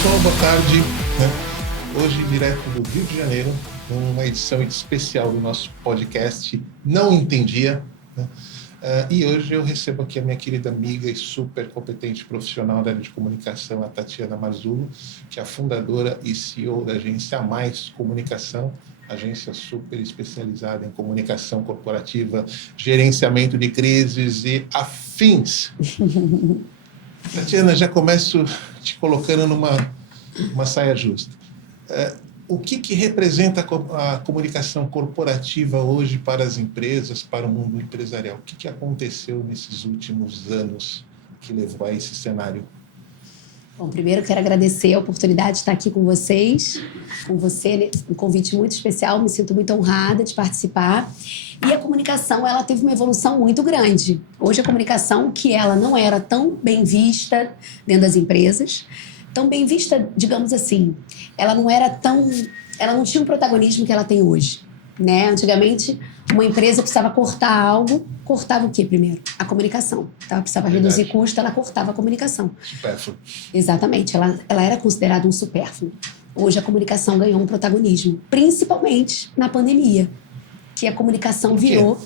pessoal, boa tarde. Hoje, direto do Rio de Janeiro, uma edição especial do nosso podcast Não Entendia. E hoje eu recebo aqui a minha querida amiga e super competente profissional da área de comunicação, a Tatiana Marzullo, que é a fundadora e CEO da agência A Mais Comunicação, agência super especializada em comunicação corporativa, gerenciamento de crises e afins. Tatiana, já começo te colocando numa saia justa. O que representa a comunicação corporativa hoje para as empresas, para o mundo empresarial? O que aconteceu nesses últimos anos que levou a esse cenário? Bom, primeiro quero agradecer a oportunidade de estar aqui com vocês, com você, um convite muito especial, me sinto muito honrada de participar. E a comunicação, ela teve uma evolução muito grande. Hoje a comunicação, que ela não era tão bem vista dentro das empresas, tão bem vista, digamos assim, ela não tinha um protagonismo que ela tem hoje, né? Antigamente, uma empresa precisava cortar algo, cortava o quê primeiro? A comunicação. Então, ela precisava reduzir custo, ela cortava a comunicação. Supérfluo. Exatamente, ela era considerada um supérfluo. Hoje a comunicação ganhou um protagonismo, principalmente na pandemia, que a comunicação virou,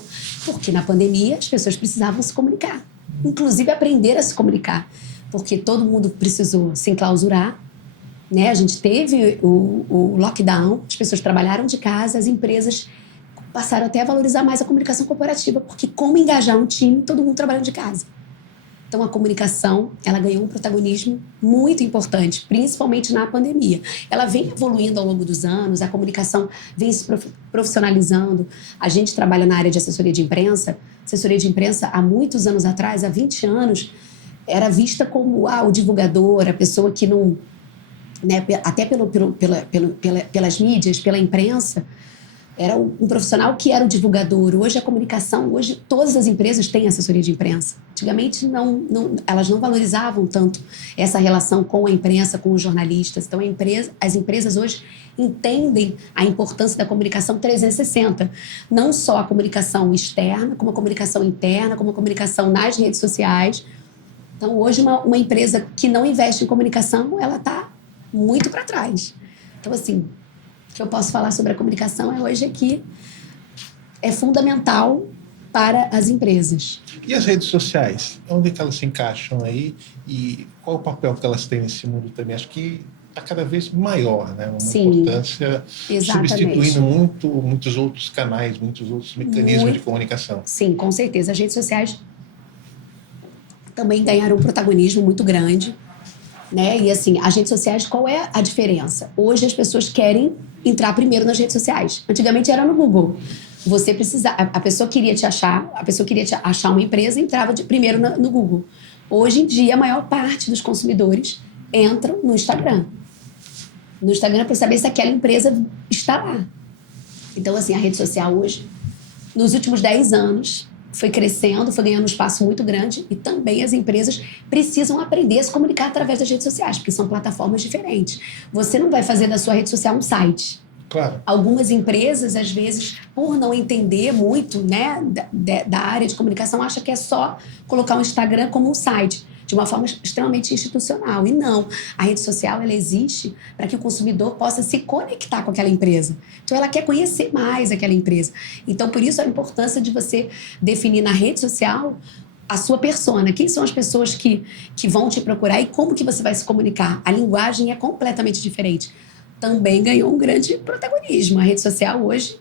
porque na pandemia as pessoas precisavam se comunicar, inclusive aprender a se comunicar, porque todo mundo precisou se enclausurar, né? A gente teve o lockdown, as pessoas trabalharam de casa, as empresas passaram até a valorizar mais a comunicação corporativa, porque como engajar um time, todo mundo trabalhando de casa. Então a comunicação, ela ganhou um protagonismo muito importante, principalmente na pandemia. Ela vem evoluindo ao longo dos anos, a comunicação vem se profissionalizando. A gente trabalha na área de assessoria de imprensa. Assessoria de imprensa, há muitos anos atrás, há 20 anos, era vista como o divulgador, a pessoa que não... Né, até pelas mídias, pela imprensa, era um profissional que era o divulgador. Hoje a comunicação, hoje todas as empresas têm assessoria de imprensa. Antigamente elas não valorizavam tanto essa relação com a imprensa, com os jornalistas. Então as empresas hoje entendem a importância da comunicação 360. Não só a comunicação externa, como a comunicação interna, como a comunicação nas redes sociais. Então hoje uma empresa que não investe em comunicação, ela está muito para trás. Então assim, o que eu posso falar sobre a comunicação hoje é que é fundamental para as empresas. E as redes sociais? Onde é que elas se encaixam aí? E qual o papel que elas têm nesse mundo também? Acho que está cada vez maior, né? Uma importância, substituindo muitos outros canais, muitos outros mecanismos de comunicação. Sim, com certeza. As redes sociais também ganharam um protagonismo muito grande, né? E assim, as redes sociais, qual é a diferença? Hoje as pessoas querem entrar primeiro nas redes sociais. Antigamente era no Google. A pessoa queria te achar, uma empresa, entrava primeiro no Google. Hoje em dia, a maior parte dos consumidores entram no Instagram. No Instagram para saber se aquela empresa está lá. Então, assim, a rede social hoje, nos últimos 10 anos, foi crescendo, foi ganhando um espaço muito grande, e também as empresas precisam aprender a se comunicar através das redes sociais, porque são plataformas diferentes. Você não vai fazer da sua rede social um site. Claro. Algumas empresas, às vezes, por não entender muito, né, da área de comunicação, acham que é só colocar o Instagram como um site, de uma forma extremamente institucional. E não, a rede social, ela existe para que o consumidor possa se conectar com aquela empresa. Então, ela quer conhecer mais aquela empresa. Então, por isso, a importância de você definir na rede social a sua persona. Quem são as pessoas que vão te procurar e como que você vai se comunicar. A linguagem é completamente diferente. Também ganhou um grande protagonismo. A rede social hoje,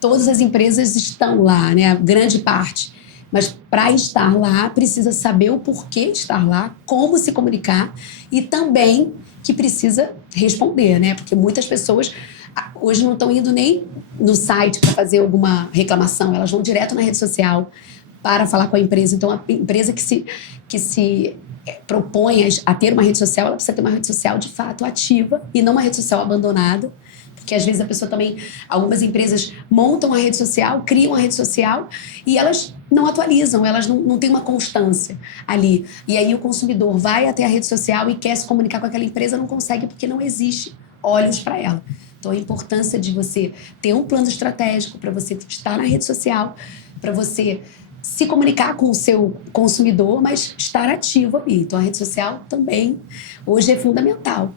todas as empresas estão lá, né? Grande parte. Mas para estar lá, precisa saber o porquê estar lá, como se comunicar e também que precisa responder, né? Porque muitas pessoas hoje não estão indo nem no site para fazer alguma reclamação, elas vão direto na rede social para falar com a empresa. Então, a empresa que se propõe a ter uma rede social, ela precisa ter uma rede social de fato ativa e não uma rede social abandonada. Porque às vezes a pessoa também, algumas empresas montam a rede social, criam a rede social e elas não atualizam, elas não têm uma constância ali. E aí o consumidor vai até a rede social e quer se comunicar com aquela empresa, não consegue porque não existe olhos para ela. Então a importância de você ter um plano estratégico para você estar na rede social, para você se comunicar com o seu consumidor, mas estar ativo ali. Então a rede social também hoje é fundamental.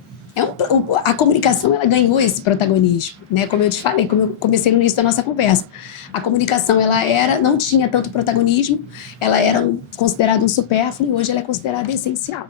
A comunicação, ela ganhou esse protagonismo, né? Como eu te falei, como eu comecei no início da nossa conversa. A comunicação, não tinha tanto protagonismo, ela era considerada um supérfluo e hoje ela é considerada essencial.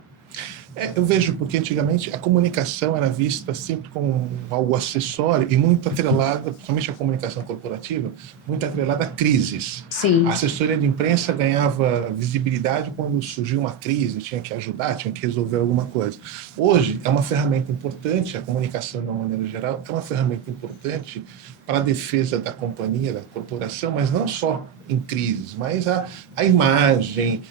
Eu vejo, porque antigamente a comunicação era vista sempre como algo acessório e muito atrelada, principalmente a comunicação corporativa, muito atrelada a crises. Sim. A assessoria de imprensa ganhava visibilidade quando surgiu uma crise, tinha que ajudar, tinha que resolver alguma coisa. Hoje é uma ferramenta importante, a comunicação de uma maneira geral é uma ferramenta importante para a defesa da companhia, da corporação, mas não só em crises, mas a imagem,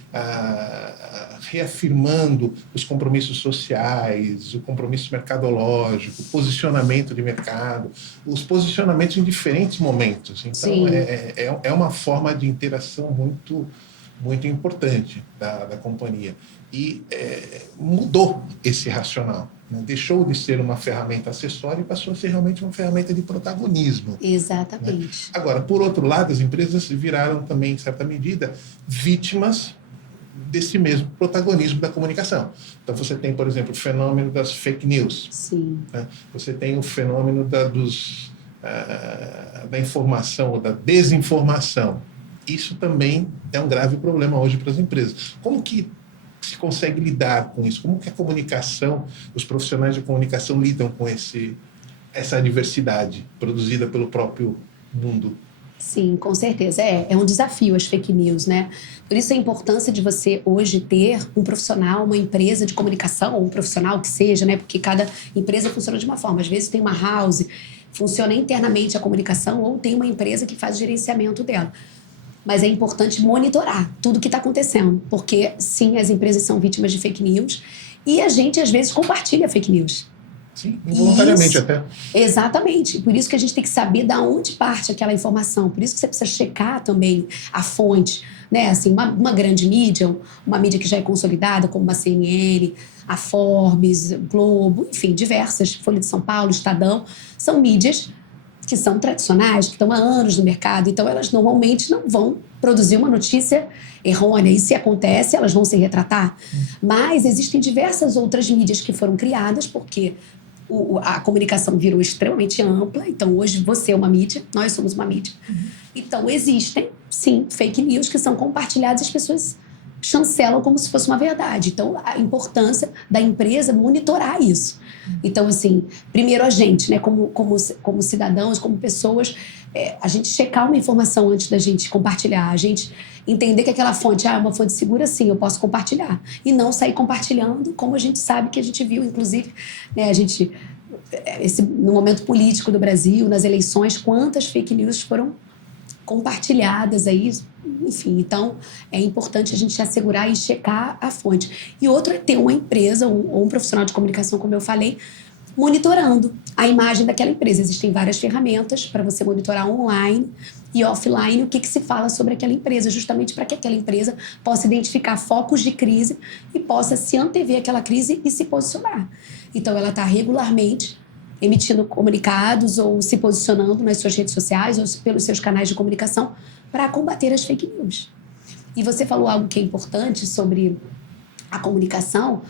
reafirmando os compromissos sociais, o compromisso mercadológico, o posicionamento de mercado, os posicionamentos em diferentes momentos. Então, é uma forma de interação muito, muito importante da companhia. E mudou esse racional. Deixou de ser uma ferramenta acessória e passou a ser realmente uma ferramenta de protagonismo. Exatamente. Né? Agora, por outro lado, as empresas viraram também, em certa medida, vítimas desse mesmo protagonismo da comunicação. Então, você tem, por exemplo, o fenômeno das fake news. Sim. Né? Você tem o fenômeno da informação ou da desinformação. Isso também é um grave problema hoje para as empresas. Como que se consegue lidar com isso? Como que a comunicação, os profissionais de comunicação lidam com essa adversidade produzida pelo próprio mundo? Sim, com certeza. É um desafio as fake news, né? Por isso a importância de você hoje ter um profissional, uma empresa de comunicação, ou um profissional que seja, né? Porque cada empresa funciona de uma forma. Às vezes tem uma house, funciona internamente a comunicação, ou tem uma empresa que faz o gerenciamento dela. Mas é importante monitorar tudo o que está acontecendo, porque, sim, as empresas são vítimas de fake news e a gente, às vezes, compartilha fake news. Sim, involuntariamente até. Exatamente. Por isso que a gente tem que saber de onde parte aquela informação. Por isso que você precisa checar também a fonte. Né? Assim, uma grande mídia, uma mídia que já é consolidada, como a CNN, a Forbes, Globo, enfim, diversas, Folha de São Paulo, Estadão, são mídias que são tradicionais, que estão há anos no mercado, então elas normalmente não vão produzir uma notícia errônea, e se acontece, elas vão se retratar. Mas existem diversas outras mídias que foram criadas porque a comunicação virou extremamente ampla, então hoje você é uma mídia, nós somos uma mídia. Então existem, sim, fake news que são compartilhadas e as pessoas chancelam como se fosse uma verdade. Então, a importância da empresa monitorar isso. Então, assim, primeiro a gente, né, como cidadãos, como pessoas, a gente checar uma informação antes da gente compartilhar, a gente entender que aquela fonte é uma fonte segura, sim, eu posso compartilhar. E não sair compartilhando, como a gente sabe que a gente viu, inclusive, né, no momento político do Brasil, nas eleições, quantas fake news foram compartilhadas aí, enfim, então é importante a gente assegurar e checar a fonte. E outro é ter uma empresa ou um profissional de comunicação, como eu falei, monitorando a imagem daquela empresa. Existem várias ferramentas para você monitorar online e offline o que se fala sobre aquela empresa, justamente para que aquela empresa possa identificar focos de crise e possa se antever aquela crise e se posicionar. Então ela está regularmente emitindo comunicados ou se posicionando nas suas redes sociais ou pelos seus canais de comunicação para combater as fake news. E você falou algo que é importante sobre a comunicação,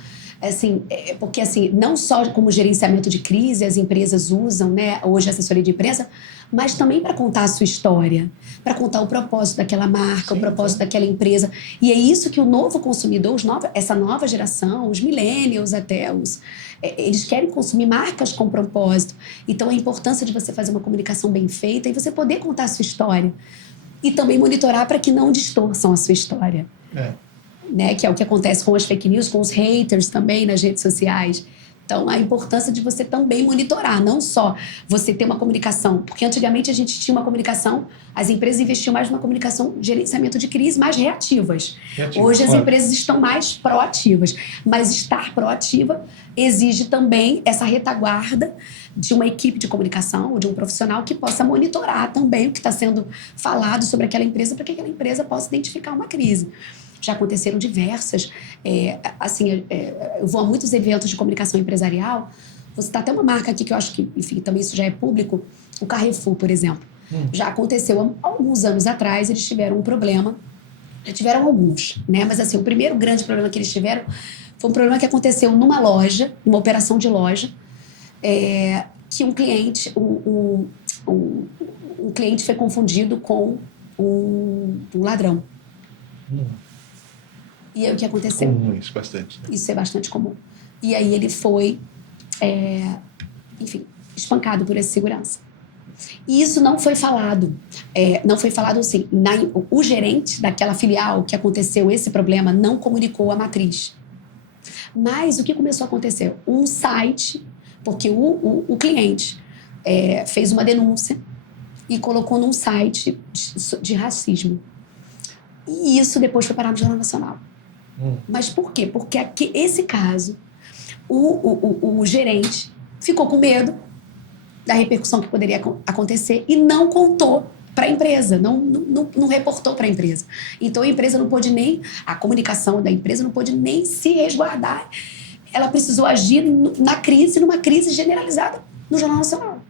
assim, porque assim, não só como gerenciamento de crise as empresas usam, né, hoje a assessoria de imprensa, mas também para contar a sua história, para contar o propósito daquela marca, sim, o propósito daquela empresa. E é isso que o novo consumidor, essa nova geração, os millennials até, eles querem consumir marcas com propósito. Então, a importância de você fazer uma comunicação bem feita e você poder contar a sua história. E também monitorar para que não distorçam a sua história. Né? Que é o que acontece com as fake news, com os haters também nas redes sociais. Então, a importância de você também monitorar, não só você ter uma comunicação, porque antigamente a gente tinha uma comunicação, as empresas investiam mais numa comunicação de gerenciamento de crise mais reativas. Hoje as empresas estão mais proativas, mas estar proativa exige também essa retaguarda de uma equipe de comunicação ou de um profissional que possa monitorar também o que está sendo falado sobre aquela empresa para que aquela empresa possa identificar uma crise. Já aconteceram diversas. Eu vou a muitos eventos de comunicação empresarial. Você está até uma marca aqui que eu acho que, enfim, também isso já é público. O Carrefour, por exemplo. Já aconteceu há alguns anos atrás, eles tiveram um problema. Já tiveram alguns, né? Mas assim, o primeiro grande problema que eles tiveram foi um problema que aconteceu numa loja, numa operação de loja, que um cliente foi confundido com um ladrão. E aí o que aconteceu? Comum isso, bastante. Né? Isso é bastante comum. E aí ele foi, enfim, espancado por esse segurança. E isso não foi falado. Não foi falado assim. O gerente daquela filial que aconteceu esse problema não comunicou à matriz. Mas o que começou a acontecer? Um site, porque o cliente fez uma denúncia e colocou num site de racismo. E isso depois foi parar no Jornal Nacional. Mas por quê? Porque esse caso, o gerente ficou com medo da repercussão que poderia acontecer e não contou para a empresa, não reportou para a empresa. Então a empresa não pôde a comunicação da empresa não pôde nem se resguardar. Ela precisou agir numa crise generalizada no Jornal Nacional.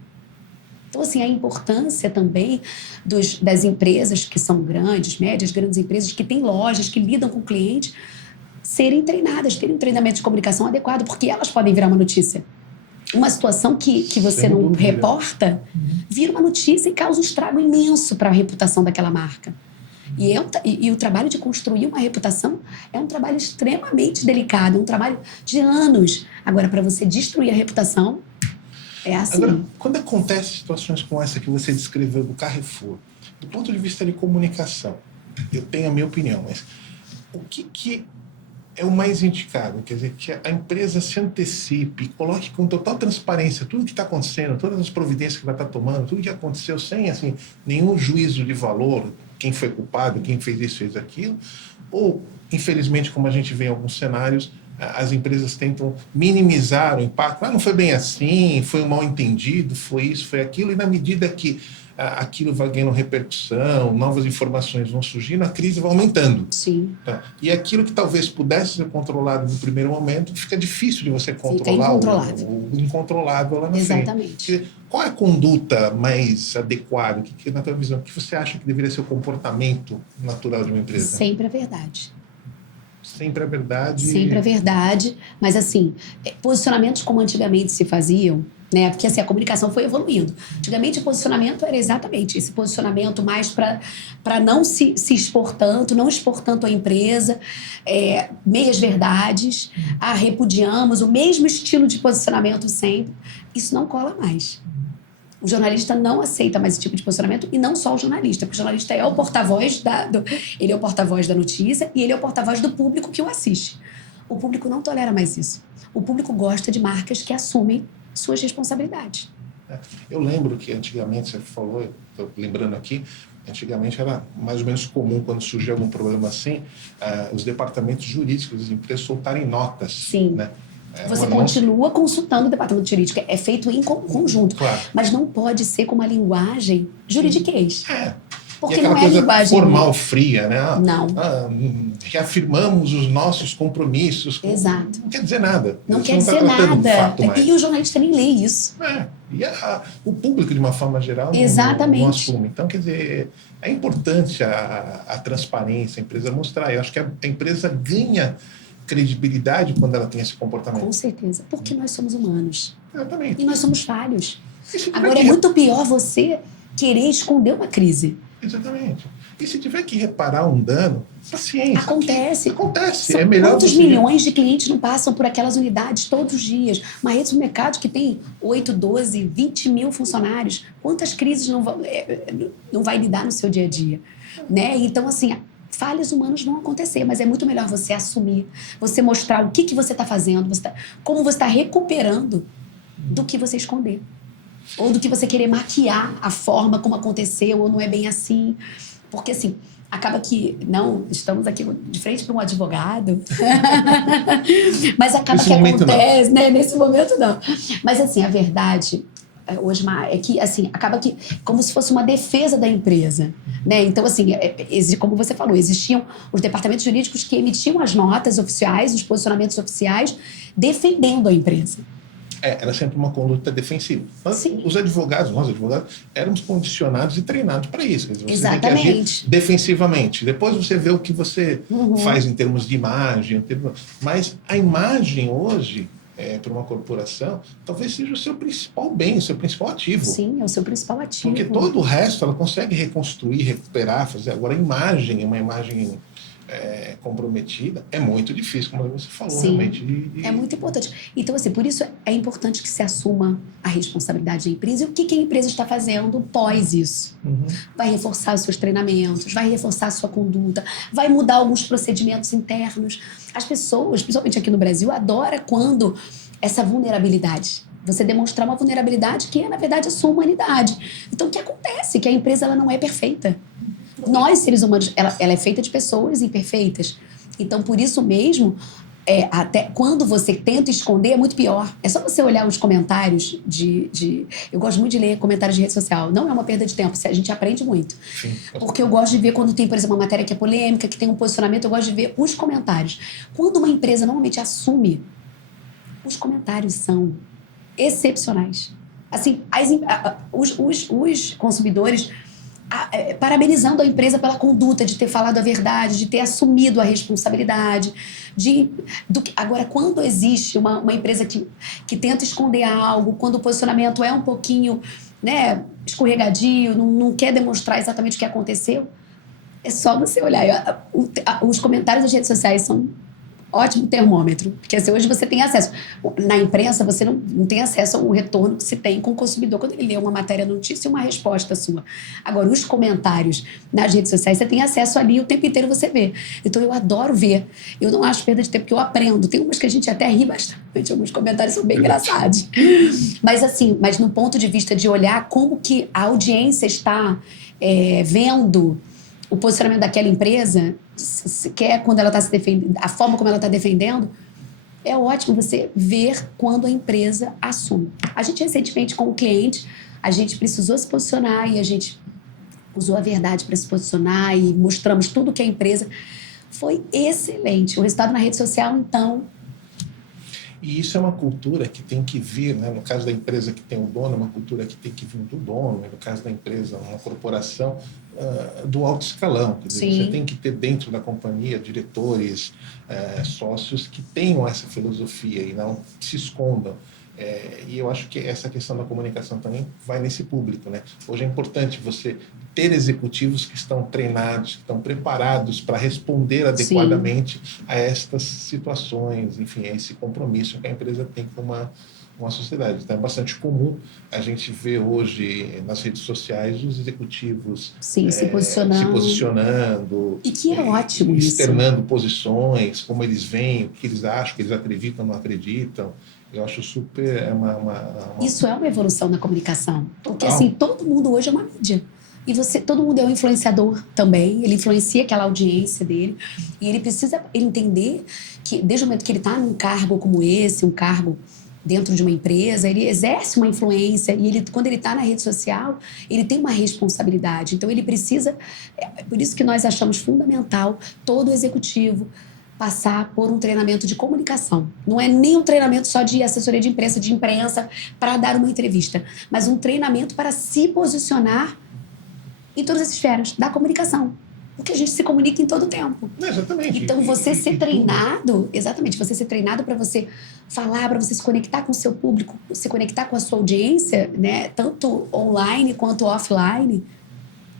Então, assim, a importância também das empresas que são grandes, médias, grandes empresas, que têm lojas, que lidam com o cliente, serem treinadas, terem um treinamento de comunicação adequado, porque elas podem virar uma notícia. Uma situação que você não reporta, vira uma notícia e causa um estrago imenso para a reputação daquela marca. E o trabalho de construir uma reputação é um trabalho extremamente delicado, um trabalho de anos. Agora, para você destruir a reputação, é assim. Agora, quando acontecem situações como essa que você descreveu do Carrefour, do ponto de vista de comunicação, eu tenho a minha opinião, mas o que é o mais indicado? Quer dizer, que a empresa se antecipe, coloque com total transparência tudo que está acontecendo, todas as providências que vai estar tomando, tudo que aconteceu, sem assim, nenhum juízo de valor, quem foi culpado, quem fez isso, fez aquilo, ou, infelizmente, como a gente vê em alguns cenários, as empresas tentam minimizar o impacto. Não foi bem assim, foi um mal-entendido, foi isso, foi aquilo, e na medida que aquilo vai ganhando repercussão, novas informações vão surgindo, a crise vai aumentando. Sim. Tá? E aquilo que talvez pudesse ser controlado no primeiro momento, fica difícil de você controlar. Fica incontrolável. O incontrolável lá na Exatamente. frente. Qual é a conduta mais adequada? Que, na tua visão, o que você acha que deveria ser o comportamento natural de uma empresa? Sempre a verdade. Sempre a verdade. Sempre a verdade. Mas, assim, posicionamentos como antigamente se faziam, né? Porque assim, a comunicação foi evoluindo. Antigamente o posicionamento era exatamente esse posicionamento mais para não se expor tanto, não expor tanto a empresa, meias verdades, repudiamos o mesmo estilo de posicionamento sempre. Isso não cola mais. O jornalista não aceita mais esse tipo de posicionamento, e não só o jornalista, porque o jornalista é o porta-voz ele é o porta-voz da notícia e ele é o porta-voz do público que o assiste. O público não tolera mais isso. O público gosta de marcas que assumem suas responsabilidades. Eu lembro que antigamente, você falou, estou lembrando aqui, antigamente era mais ou menos comum, quando surgia algum problema assim, os departamentos jurídicos das empresas soltarem notas. Sim. Né? Você continua consultando o departamento jurídico, é feito em conjunto, claro. Mas não pode ser com uma linguagem juridiquês. Porque e aquela não é coisa linguagem formal, fria, né? Não. Reafirmamos os nossos compromissos. Exato. Não quer dizer nada. Não quer dizer nada. E o jornalista nem lê isso. E o público, de uma forma geral, não assume. Então, quer dizer, é importante a transparência, a empresa mostrar. Eu acho que a empresa ganha credibilidade quando ela tem esse comportamento. Com certeza. Porque nós somos humanos. Exatamente. E nós somos falhos. Agora, é muito pior você querer esconder uma crise. Exatamente. E se tiver que reparar um dano, paciência. Acontece. É melhor. Quantos milhões de clientes não passam por aquelas unidades todos os dias? Uma rede de mercado que tem 8, 12, 20 mil funcionários. Quantas crises não vai lidar no seu dia a dia? Né? Então, assim, falhas humanas vão acontecer, mas é muito melhor você assumir, você mostrar o que você está fazendo, como você está recuperando, do que você esconder. Ou do que você querer maquiar a forma como aconteceu, ou não é bem assim. Porque, assim, acaba que... Não, estamos aqui de frente para um advogado. Mas acaba que acontece... Né? Nesse momento, não. Mas, assim, a verdade... Hoje é que, assim, acaba que como se fosse uma defesa da empresa, né? Então, assim, como você falou, existiam os departamentos jurídicos que emitiam as notas oficiais, os posicionamentos oficiais, defendendo a empresa. Era sempre uma conduta defensiva. Nós advogados, éramos condicionados e treinados para isso. Quer dizer, você exatamente. Tem que agir defensivamente. Depois você vê o que você faz em termos de imagem. Mas a imagem hoje para uma corporação, talvez seja o seu principal bem, o seu principal ativo. Sim, é o seu principal ativo. Porque todo o resto ela consegue reconstruir, recuperar, fazer. Agora, a imagem, uma imagem comprometida, é muito difícil, como você falou, Sim, realmente. é muito importante. Então, assim, por isso é importante que se assuma a responsabilidade da empresa e o que a empresa está fazendo pós isso. Uhum. Vai reforçar os seus treinamentos, vai reforçar a sua conduta, vai mudar alguns procedimentos internos. As pessoas, principalmente aqui no Brasil, adoram quando essa vulnerabilidade. Você demonstrar uma vulnerabilidade que é, na verdade, a sua humanidade. Então, o que acontece? Que a empresa ela não é perfeita. Nós, seres humanos, ela é feita de pessoas imperfeitas. Então, por isso mesmo, até quando você tenta esconder, é muito pior. É só você olhar os comentários Eu gosto muito de ler comentários de rede social. Não é uma perda de tempo, a gente aprende muito. Sim. Porque eu gosto de ver quando tem, por exemplo, uma matéria que é polêmica, que tem um posicionamento, eu gosto de ver os comentários. Quando uma empresa normalmente assume, os comentários são excepcionais. Assim, os consumidores parabenizando a empresa pela conduta, de ter falado a verdade, de ter assumido a responsabilidade. Agora, quando existe uma empresa que tenta esconder algo, quando o posicionamento é um pouquinho, né, escorregadio, não quer demonstrar exatamente o que aconteceu, é só você olhar. Os comentários das redes sociais são ótimo termômetro, porque assim, hoje você tem acesso. Na imprensa, você não tem acesso ao retorno que se tem com o consumidor quando ele lê uma matéria, notícia e uma resposta sua. Agora, os comentários nas redes sociais, você tem acesso ali o tempo inteiro, você vê. Então, eu adoro ver. Eu não acho perda de tempo, porque eu aprendo. Tem umas que a gente até ri bastante, alguns comentários são bem engraçados. Mas assim, no ponto de vista de olhar como que a audiência está vendo o posicionamento daquela empresa, quando ela está se defendendo, a forma como ela está defendendo, é ótimo você ver quando a empresa assume. A gente recentemente, com o cliente, a gente precisou se posicionar e a gente usou a verdade para se posicionar e mostramos tudo que a empresa... Foi excelente. O resultado na rede social, então... E isso é uma cultura que tem que vir, né? No caso da empresa que tem o dono, é uma cultura que tem que vir do dono, no caso da empresa, uma corporação, do alto escalão. Quer dizer, você tem que ter dentro da companhia diretores, sócios que tenham essa filosofia e não se escondam. E eu acho que essa questão da comunicação também vai nesse público, né? Hoje é importante você ter executivos que estão treinados, que estão preparados para responder adequadamente a estas situações, enfim, a esse compromisso que a empresa tem com uma sociedade. Então é bastante comum a gente ver hoje nas redes sociais os executivos se posicionando. E que é ótimo externando posições, como eles veem, o que eles acham, o que eles acreditam, não acreditam. Eu acho super... Isso é uma evolução na comunicação. Porque, assim, todo mundo hoje é uma mídia. E todo mundo é um influenciador também. Ele influencia aquela audiência dele. E ele precisa entender que, desde o momento que ele está num cargo como esse, um cargo dentro de uma empresa, ele exerce uma influência. E quando ele está na rede social, ele tem uma responsabilidade. Então, ele precisa... por isso que nós achamos fundamental todo executivo passar por um treinamento de comunicação. Não é nem um treinamento só de assessoria de imprensa para dar uma entrevista, mas um treinamento para se posicionar em todas as esferas da comunicação. Porque a gente se comunica em todo o tempo. Exatamente. Então, você ser treinado, exatamente, você ser treinado para você falar, para você se conectar com o seu público, se conectar com a sua audiência, né, tanto online quanto offline,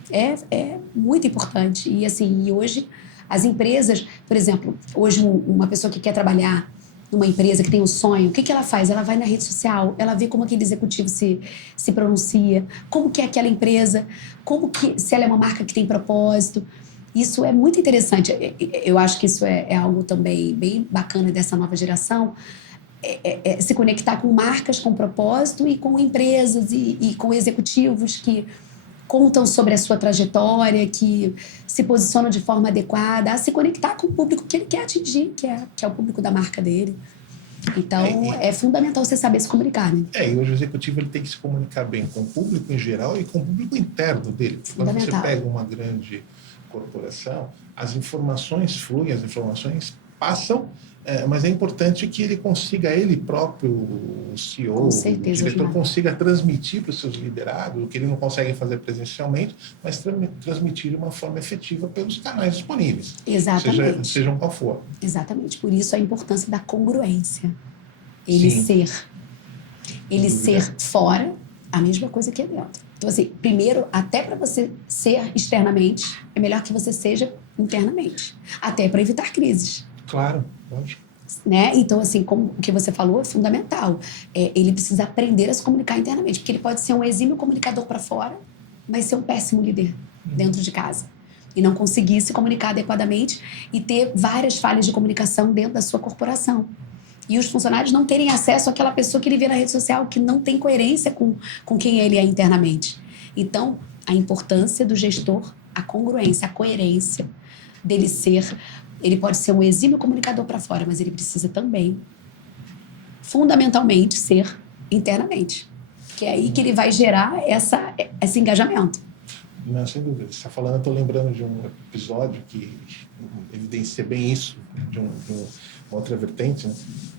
é muito importante. E assim, hoje... As empresas, por exemplo, hoje uma pessoa que quer trabalhar numa empresa que tem um sonho, o que ela faz? Ela vai na rede social, ela vê como aquele executivo se pronuncia, como que é aquela empresa, se ela é uma marca que tem propósito. Isso é muito interessante. Eu acho que isso é algo também bem bacana dessa nova geração, se conectar com marcas com propósito e com empresas e com executivos que contam sobre a sua trajetória, que se posicionam de forma adequada, a se conectar com o público que ele quer atingir, que é o público da marca dele. Então, é fundamental você saber se comunicar, né? E hoje o executivo ele tem que se comunicar bem com o público em geral e com o público interno dele. Quando você pega uma grande corporação, as informações fluem, as informações passam, mas é importante que ele consiga, ele próprio, o CEO, o diretor, consiga transmitir para os seus liderados o que ele não consegue fazer presencialmente, mas transmitir de uma forma efetiva pelos canais disponíveis. Exatamente. Sejam qual for. Exatamente. Por isso a importância da congruência. Ele Sim. ser. Ele Sem dúvida. ser fora, a mesma coisa que é dentro. Então, assim, primeiro, até para você ser externamente, é melhor que você seja internamente. Até para evitar crises. Claro, lógico. Né? Então, assim, como o que você falou é fundamental. Ele precisa aprender a se comunicar internamente, porque ele pode ser um exímio comunicador para fora, mas ser um péssimo líder dentro de casa. E não conseguir se comunicar adequadamente e ter várias falhas de comunicação dentro da sua corporação. E os funcionários não terem acesso àquela pessoa que ele vê na rede social, que não tem coerência com quem ele é internamente. Então, a importância do gestor, a congruência, a coerência dele ser. Ele pode ser um exímio comunicador para fora, mas ele precisa também, fundamentalmente, ser internamente. Que é aí que ele vai gerar esse engajamento. Não, sem dúvida. Você está falando, eu estou lembrando de um episódio que evidencia bem isso, de uma outra vertente. Né?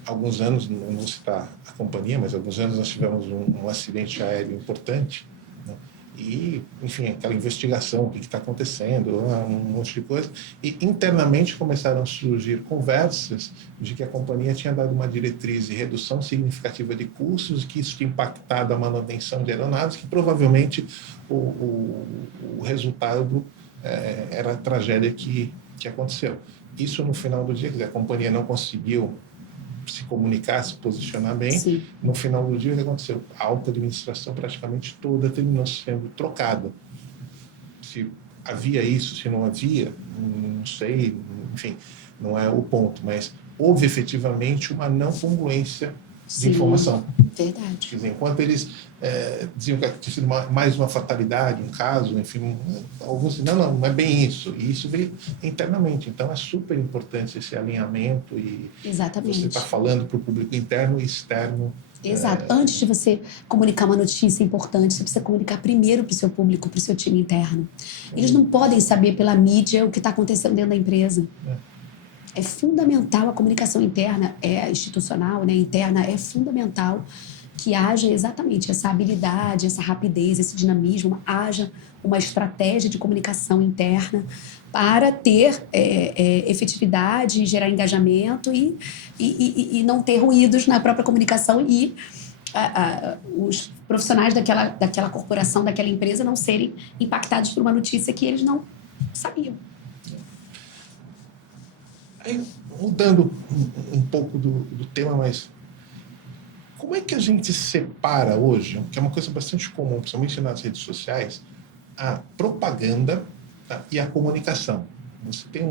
Alguns anos, não vou citar a companhia, mas alguns anos nós tivemos um acidente aéreo importante, né? E, enfim, aquela investigação, o que está acontecendo, um monte de coisa. E internamente começaram a surgir conversas de que a companhia tinha dado uma diretriz de redução significativa de custos, que isso tinha impactado a manutenção de aeronaves, que provavelmente o resultado era a tragédia que aconteceu. Isso no final do dia, a companhia não conseguiu se comunicar, se posicionar bem. Sim. No final do dia, o que aconteceu? A alta administração praticamente toda terminou sendo trocada. Se havia isso, se não havia, não sei, enfim, não é o ponto, mas houve efetivamente uma não congruência de informação. Verdade. Quer dizer, enquanto eles diziam que tinha sido mais uma fatalidade, um caso, enfim, alguns diziam, não é bem isso. E isso veio internamente. Então, é super importante esse alinhamento e Exatamente. você está falando para o público interno e externo. Exato. Antes de você comunicar uma notícia importante, você precisa comunicar primeiro para o seu público, para o seu time interno. Eles não podem saber pela mídia o que está acontecendo dentro da empresa. É fundamental a comunicação interna, institucional, né, interna, é fundamental que haja exatamente essa habilidade, essa rapidez, esse dinamismo, haja uma estratégia de comunicação interna para ter efetividade, gerar engajamento e não ter ruídos na própria comunicação e os profissionais daquela corporação, daquela empresa não serem impactados por uma notícia que eles não sabiam. Aí, mudando um pouco do tema, mas como é que a gente separa hoje, que é uma coisa bastante comum, principalmente nas redes sociais, a propaganda, tá, e a comunicação? Você tem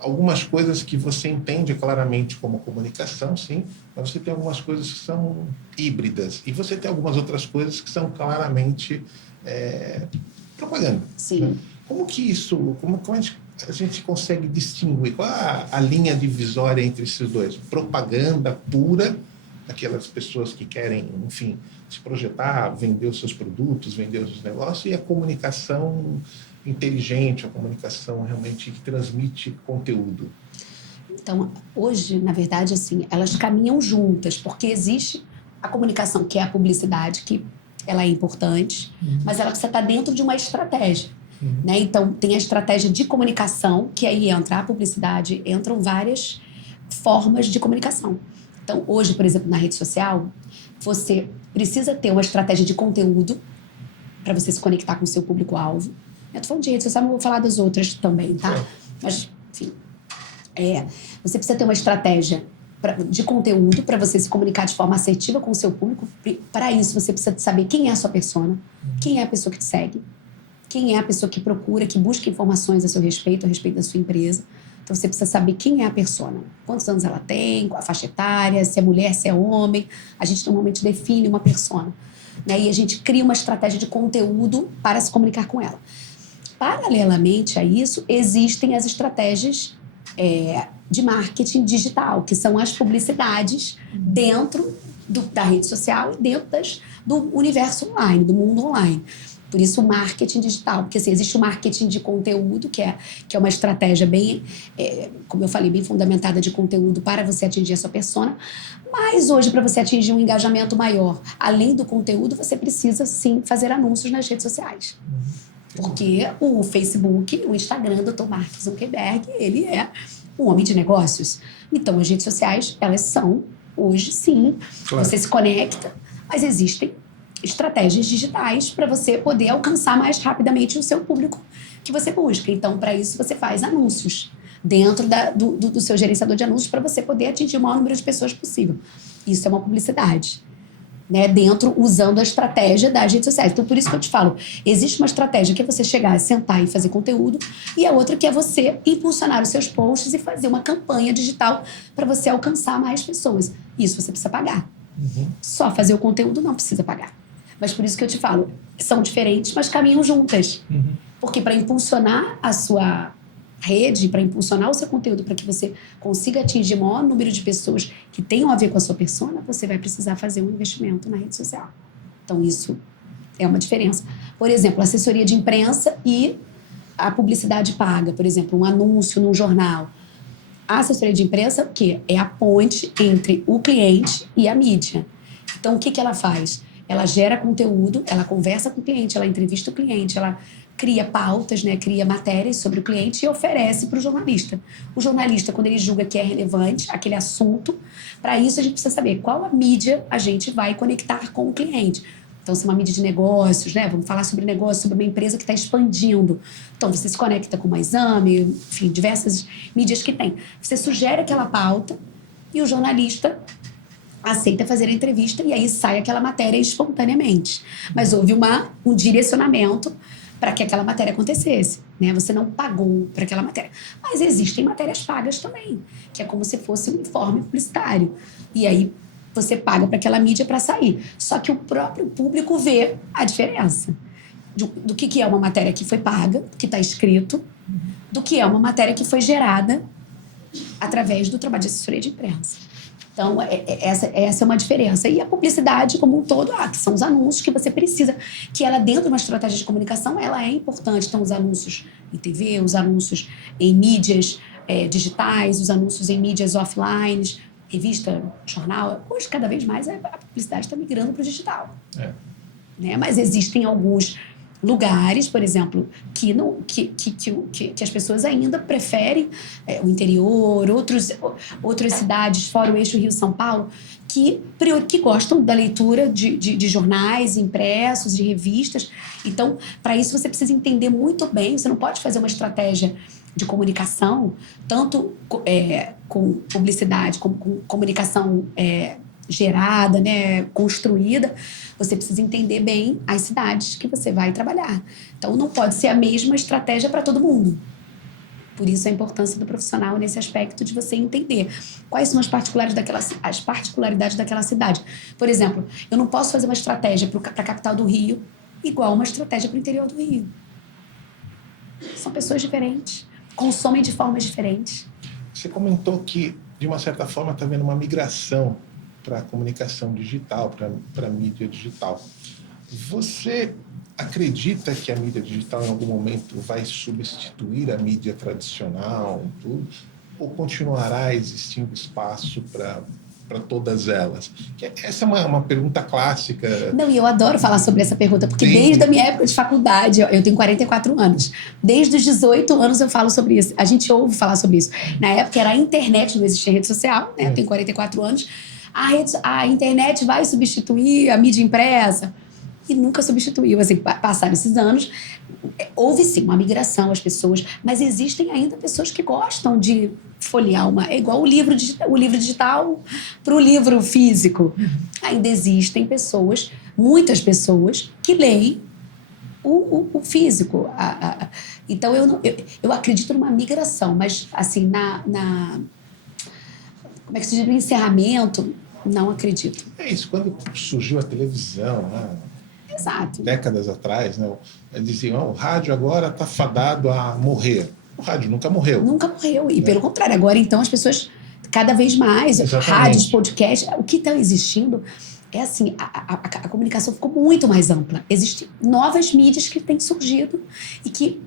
algumas coisas que você entende claramente como comunicação, sim, mas você tem algumas coisas que são híbridas. E você tem algumas outras coisas que são claramente propaganda. Sim. Né? Como que isso... Como a gente consegue distinguir qual a linha divisória entre esses dois? Propaganda pura, aquelas pessoas que querem, enfim, se projetar, vender os seus produtos, vender os seus negócios, e a comunicação inteligente, a comunicação realmente que transmite conteúdo. Então, hoje, na verdade, assim, elas caminham juntas, porque existe a comunicação, que é a publicidade, que ela é importante, mas ela precisa estar dentro de uma estratégia. Né? Então, tem a estratégia de comunicação, que aí entra a publicidade, entram várias formas de comunicação. Então, hoje, por exemplo, na rede social, você precisa ter uma estratégia de conteúdo para você se conectar com o seu público-alvo. Eu estou falando de rede social, mas vou falar das outras também, tá? Mas, enfim, você precisa ter uma estratégia de conteúdo para você se comunicar de forma assertiva com o seu público. Para isso, você precisa saber quem é a sua persona, quem é a pessoa que te segue, quem é a pessoa que procura, que busca informações a seu respeito, a respeito da sua empresa. Então, você precisa saber quem é a persona, quantos anos ela tem, a faixa etária, se é mulher, se é homem. A gente normalmente define uma persona, né? E a gente cria uma estratégia de conteúdo para se comunicar com ela. Paralelamente a isso, existem as estratégias de marketing digital, que são as publicidades dentro da rede social e dentro do universo online, do mundo online. Por isso, o marketing digital. Porque assim, existe o marketing de conteúdo, que é uma estratégia bem, como eu falei, bem fundamentada de conteúdo para você atingir a sua persona. Mas hoje, para você atingir um engajamento maior, além do conteúdo, você precisa, sim, fazer anúncios nas redes sociais. Porque o Facebook, o Instagram do Dr. Mark Zuckerberg, ele é um homem de negócios. Então, as redes sociais, elas são Hoje, sim, Claro. você se conecta, mas existem estratégias digitais para você poder alcançar mais rapidamente o seu público que você busca. Então, para isso, você faz anúncios dentro do seu gerenciador de anúncios para você poder atingir o maior número de pessoas possível. Isso é uma publicidade. Né, dentro, usando a estratégia das redes sociais. Então, por isso que eu te falo, existe uma estratégia que é você chegar, sentar e fazer conteúdo, e a outra que é você impulsionar os seus posts e fazer uma campanha digital para você alcançar mais pessoas. Isso você precisa pagar. Só fazer o conteúdo não precisa pagar. Mas por isso que eu te falo, são diferentes, mas caminham juntas. Porque para impulsionar a sua rede, para impulsionar o seu conteúdo, para que você consiga atingir o maior número de pessoas que tenham a ver com a sua persona, você vai precisar fazer um investimento na rede social. Então, isso é uma diferença. Por exemplo, a assessoria de imprensa e a publicidade paga. Por exemplo, um anúncio num jornal. A assessoria de imprensa, o quê? É a ponte entre o cliente e a mídia. Então, o que ela faz? Ela gera conteúdo, ela conversa com o cliente, ela entrevista o cliente, ela cria pautas, né, cria matérias sobre o cliente e oferece para o jornalista. O jornalista, quando ele julga que é relevante aquele assunto, para isso a gente precisa saber qual a mídia a gente vai conectar com o cliente. Então, se é uma mídia de negócios, né? Vamos falar sobre negócio, sobre uma empresa que está expandindo. Então, você se conecta com uma Exame, enfim, diversas mídias que tem. Você sugere aquela pauta e o jornalista aceita fazer a entrevista e aí sai aquela matéria espontaneamente. Mas houve um direcionamento para que aquela matéria acontecesse, né? Você não pagou para aquela matéria. Mas existem matérias pagas também, que é como se fosse um informe publicitário. E aí você paga para aquela mídia para sair. Só que o próprio público vê a diferença do que é uma matéria que foi paga, que está escrito, do que é uma matéria que foi gerada através do trabalho de assessoria de imprensa. Então, essa é uma diferença. E a publicidade como um todo, que são os anúncios que você precisa, que ela dentro de uma estratégia de comunicação, ela é importante. Então, os anúncios em TV, os anúncios em mídias digitais, os anúncios em mídias offline, revista, jornal. Hoje, cada vez mais, a publicidade está migrando para o digital. Né? Mas existem alguns lugares, por exemplo, que as pessoas ainda preferem o interior, outras cidades fora o eixo Rio-São Paulo, que gostam da leitura de jornais impressos, de revistas. Então, para isso você precisa entender muito bem, você não pode fazer uma estratégia de comunicação, tanto com publicidade, como com comunicação gerada, né, construída, você precisa entender bem as cidades que você vai trabalhar. Então, não pode ser a mesma estratégia para todo mundo. Por isso, a importância do profissional nesse aspecto de você entender quais são as particularidades daquela cidade. Por exemplo, eu não posso fazer uma estratégia para a capital do Rio igual uma estratégia para o interior do Rio. São pessoas diferentes, consomem de formas diferentes. Você comentou que, de uma certa forma, está havendo uma migração para a comunicação digital, para a mídia digital. Você acredita que a mídia digital em algum momento vai substituir a mídia tradicional, tudo, ou continuará existindo espaço para todas elas? Essa é uma pergunta clássica. Não, e eu adoro falar sobre essa pergunta, porque desde a minha época de faculdade, eu tenho 44 anos, desde os 18 anos eu falo sobre isso, a gente ouve falar sobre isso. Na época era a internet, não existia rede social, né? Eu tenho 44 anos, a internet vai substituir a mídia impressa? E nunca substituiu. Assim, passaram esses anos, houve sim uma migração, as pessoas, mas existem ainda pessoas que gostam de folhear é igual o livro digital para o livro físico. Ainda existem pessoas, muitas pessoas, que leem o físico. Então, eu acredito numa migração, mas assim, como é que se diz? No encerramento, não acredito. É isso, quando surgiu a televisão, né? Exato. Décadas atrás, né? Diziam, o rádio agora está fadado a morrer. O rádio nunca morreu. Nunca morreu. E pelo contrário, agora então as pessoas, cada vez mais, rádios, podcasts, o que está existindo é assim, a comunicação ficou muito mais ampla. Existem novas mídias que têm surgido e que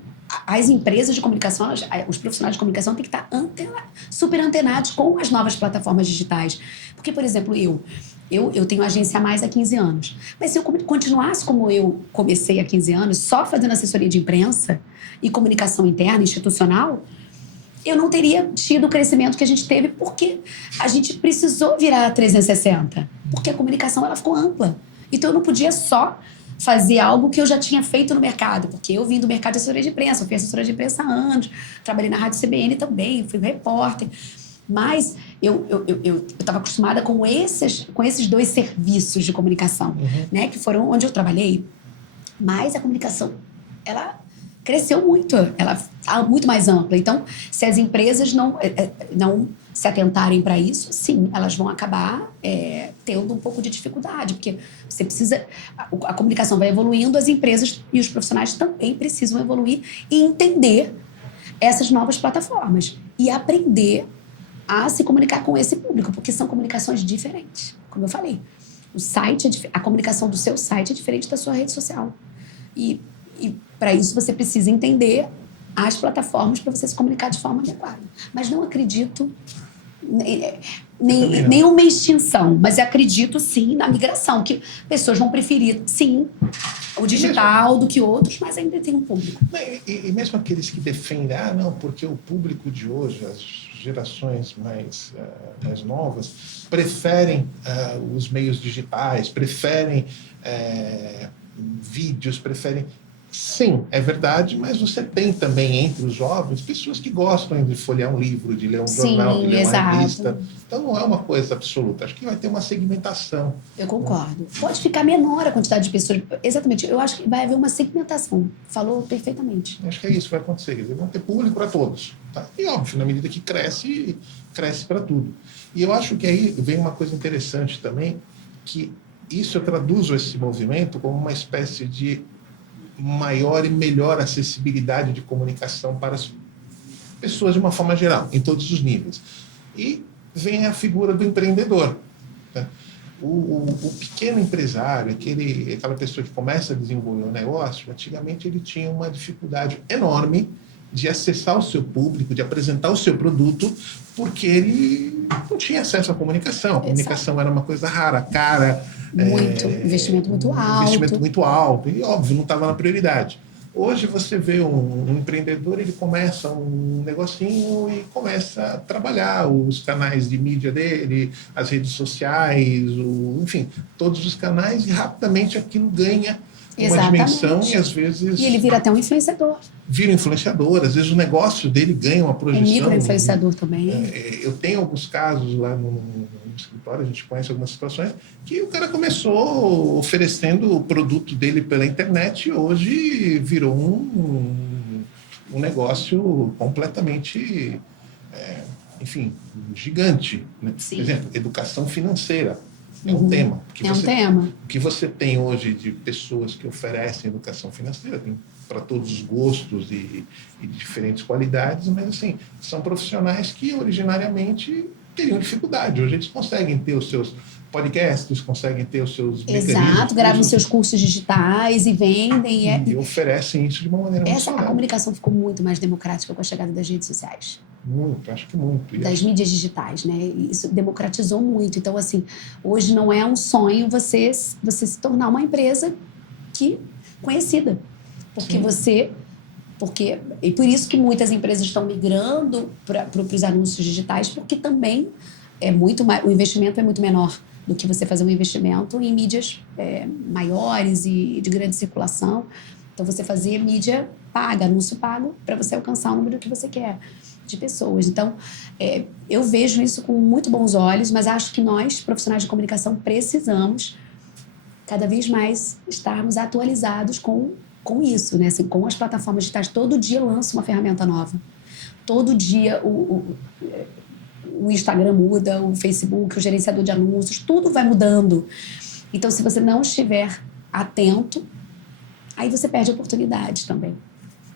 as empresas de comunicação, os profissionais de comunicação têm que estar super antenados com as novas plataformas digitais. Porque, por exemplo, eu tenho agência há mais há 15 anos. Mas se eu continuasse como eu comecei há 15 anos, só fazendo assessoria de imprensa e comunicação interna, institucional, eu não teria tido o crescimento que a gente teve, porque a gente precisou virar 360. Porque a comunicação ela ficou ampla. Então eu não podia só fazer algo que eu já tinha feito no mercado, porque eu vim do mercado de assessoria de imprensa, eu fui assessora de imprensa há anos, trabalhei na Rádio CBN também, fui repórter. Mas eu estava acostumada com esses dois serviços de comunicação, né, que foram onde eu trabalhei. Mas a comunicação, ela cresceu muito, ela está muito mais ampla. Então, se as empresas não se atentarem para isso, sim, elas vão acabar tendo um pouco de dificuldade, porque você precisa... A comunicação vai evoluindo, as empresas e os profissionais também precisam evoluir e entender essas novas plataformas e aprender a se comunicar com esse público, porque são comunicações diferentes. Como eu falei, o site a comunicação do seu site é diferente da sua rede social. E para isso você precisa entender as plataformas para você se comunicar de forma adequada. Mas não acredito nem uma extinção, mas acredito sim na migração, que pessoas vão preferir sim o digital do que outros, mas ainda tem um público. E mesmo aqueles que defendem, não, porque o público de hoje, as gerações mais novas, preferem os meios digitais, preferem vídeos, preferem... Sim, é verdade, mas você tem também entre os jovens pessoas que gostam de folhear um livro, de ler um jornal, de ler uma revista. Então não é uma coisa absoluta. Acho que vai ter uma segmentação. Eu concordo. Pode ficar menor a quantidade de pessoas. Exatamente. Eu acho que vai haver uma segmentação. Falou perfeitamente. Acho que é isso que vai acontecer. Eles vão ter público para todos. Tá? E óbvio, na medida que cresce para tudo. E eu acho que aí vem uma coisa interessante também, que isso eu traduzo esse movimento como uma espécie de maior e melhor acessibilidade de comunicação para as pessoas de uma forma geral, em todos os níveis. E vem a figura do empreendedor. Né? O pequeno empresário, aquela pessoa que começa a desenvolver um negócio, antigamente ele tinha uma dificuldade enorme de acessar o seu público, de apresentar o seu produto, porque ele não tinha acesso à comunicação. A comunicação era uma coisa rara, cara. Investimento muito alto. Investimento muito alto. E, óbvio, não estava na prioridade. Hoje você vê um empreendedor, ele começa um negocinho e começa a trabalhar os canais de mídia dele, as redes sociais, enfim, todos os canais, e rapidamente aquilo ganha uma dimensão e às vezes... E ele vira até um influenciador. Vira influenciador, às vezes o negócio dele ganha uma projeção. É micro-influenciador também. Eu tenho alguns casos lá no escritório, a gente conhece algumas situações, que o cara começou oferecendo o produto dele pela internet e hoje virou um negócio completamente, enfim, gigante. Né? Por exemplo, educação financeira. É um tema. O que você tem hoje de pessoas que oferecem educação financeira, tem para todos os gostos e diferentes qualidades, mas assim, são profissionais que originariamente teriam dificuldade. Hoje eles conseguem ter os seus podcasts, conseguem ter os seus mecanismos. Exato, gravam seus cursos digitais e vendem. E oferecem isso de uma maneira muito saudável. A comunicação ficou muito mais democrática com a chegada das redes sociais. Muito, acho que muito. Das mídias digitais, né? Isso democratizou muito. Então, assim, hoje não é um sonho você se tornar uma empresa conhecida. E por isso que muitas empresas estão migrando para os anúncios digitais, porque também o investimento é muito menor do que você fazer um investimento em mídias maiores e de grande circulação. Então, você fazer mídia paga, anúncio pago, para você alcançar o número que você quer de pessoas. Então, eu vejo isso com muito bons olhos, mas acho que nós, profissionais de comunicação, precisamos cada vez mais estarmos atualizados com isso, né? Assim, com as plataformas digitais. Todo dia lança uma ferramenta nova. Todo dia o Instagram muda, o Facebook, o gerenciador de anúncios, tudo vai mudando. Então, se você não estiver atento, aí você perde oportunidades também.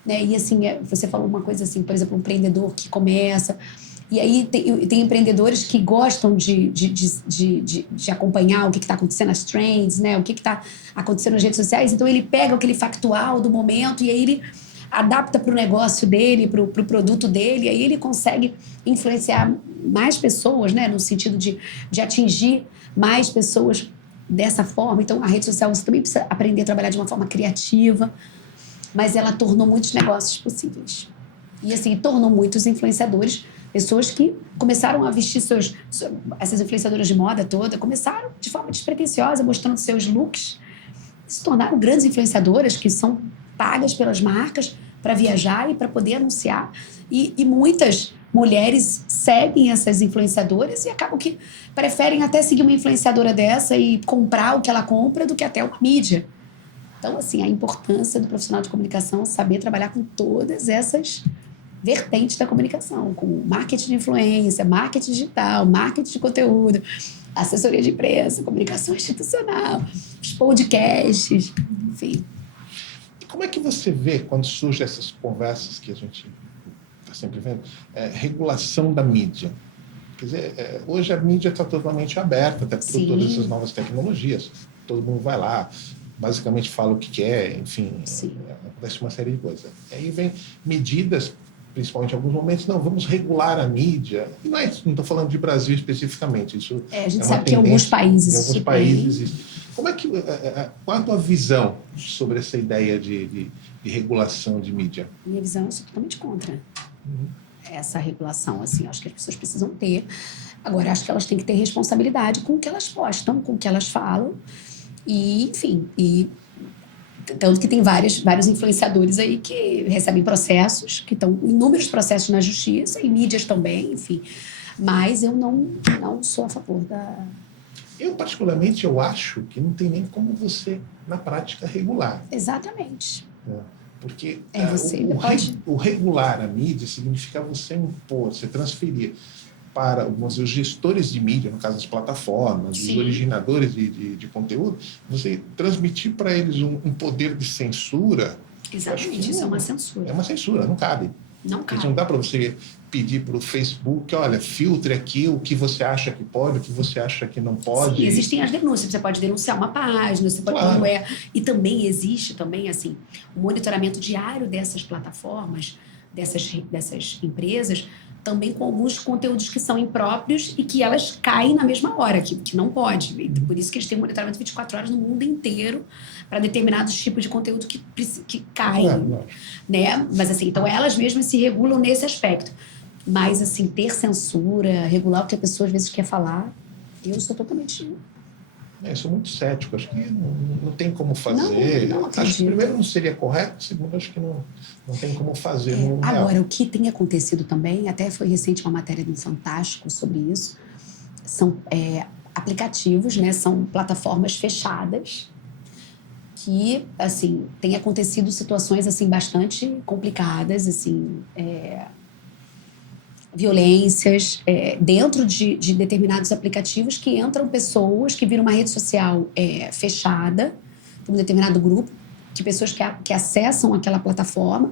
Né? E assim, você falou uma coisa assim, por exemplo, um empreendedor que começa... E aí tem empreendedores que gostam de acompanhar o que está acontecendo nas trends, né? O que está acontecendo nas redes sociais. Então, ele pega aquele factual do momento e aí ele adapta para o negócio dele, para o produto dele. E aí ele consegue influenciar mais pessoas, né? No sentido de atingir mais pessoas dessa forma. Então, a rede social, você também precisa aprender a trabalhar de uma forma criativa. Mas ela tornou muitos negócios possíveis. E assim, tornou muitos influenciadores, pessoas que começaram a vestir essas influenciadoras de moda toda, começaram de forma despretensiosa, mostrando seus looks, se tornaram grandes influenciadoras que são pagas pelas marcas para viajar e para poder anunciar. E muitas mulheres seguem essas influenciadoras e acabam que preferem até seguir uma influenciadora dessa e comprar o que ela compra do que até uma mídia. Então, assim, a importância do profissional de comunicação é saber trabalhar com todas essas vertentes da comunicação, com marketing de influência, marketing digital, marketing de conteúdo, assessoria de imprensa, comunicação institucional, os podcasts, enfim. E como é que você vê quando surgem essas conversas que a gente está sempre vendo, regulação da mídia? Quer dizer, hoje a mídia está totalmente aberta, até por todas essas novas tecnologias. Todo mundo vai lá, basicamente fala o que quer, enfim, acontece uma série de coisas. E aí vem medidas, principalmente em alguns momentos, não, vamos regular a mídia. E não estou falando de Brasil especificamente, isso a gente sabe que em alguns países existe. Como é que, qual a tua visão sobre essa ideia de regulação de mídia? Minha visão, eu sou totalmente contra essa regulação, assim, acho que as pessoas precisam ter. Agora, acho que elas têm que ter responsabilidade com o que elas postam, com o que elas falam, e, enfim, tanto que tem vários influenciadores aí que recebem processos, que estão inúmeros processos na justiça, e mídias também, enfim. Mas eu não sou a favor da... Eu, particularmente, eu acho que não tem nem como você, na prática, regular. Exatamente. Porque o regular a mídia significa você impor, você transferir para os gestores de mídia, no caso das plataformas, os originadores de conteúdo, você transmitir para eles um poder de censura. Exatamente, isso é uma censura. É uma censura, não cabe. Não cabe. Não dá para você pedir para o Facebook, olha, filtre aqui o que você acha que pode, o que você acha que não pode. Sim, existem as denúncias, você pode denunciar uma página, você pode... Claro. E também existe assim, o monitoramento diário dessas plataformas, dessas empresas, também com alguns conteúdos que são impróprios e que elas caem na mesma hora, que não pode. Por isso que eles têm monitoramento 24 horas no mundo inteiro para determinados tipos de conteúdo que caem. Né? Mas assim, então elas mesmas se regulam nesse aspecto. Mas assim, ter censura, regular o que a pessoa às vezes quer falar, eu sou totalmente... Eu sou muito cético, acho que não tem como fazer. Não acho que primeiro não seria correto, segundo acho que não tem como fazer no real. Agora, o que tem acontecido também, até foi recente uma matéria do Fantástico sobre isso, são aplicativos, né, são plataformas fechadas que, assim, tem acontecido situações, assim, bastante complicadas, assim, violências dentro de determinados aplicativos, que entram pessoas que viram uma rede social fechada, um determinado grupo, de pessoas que acessam aquela plataforma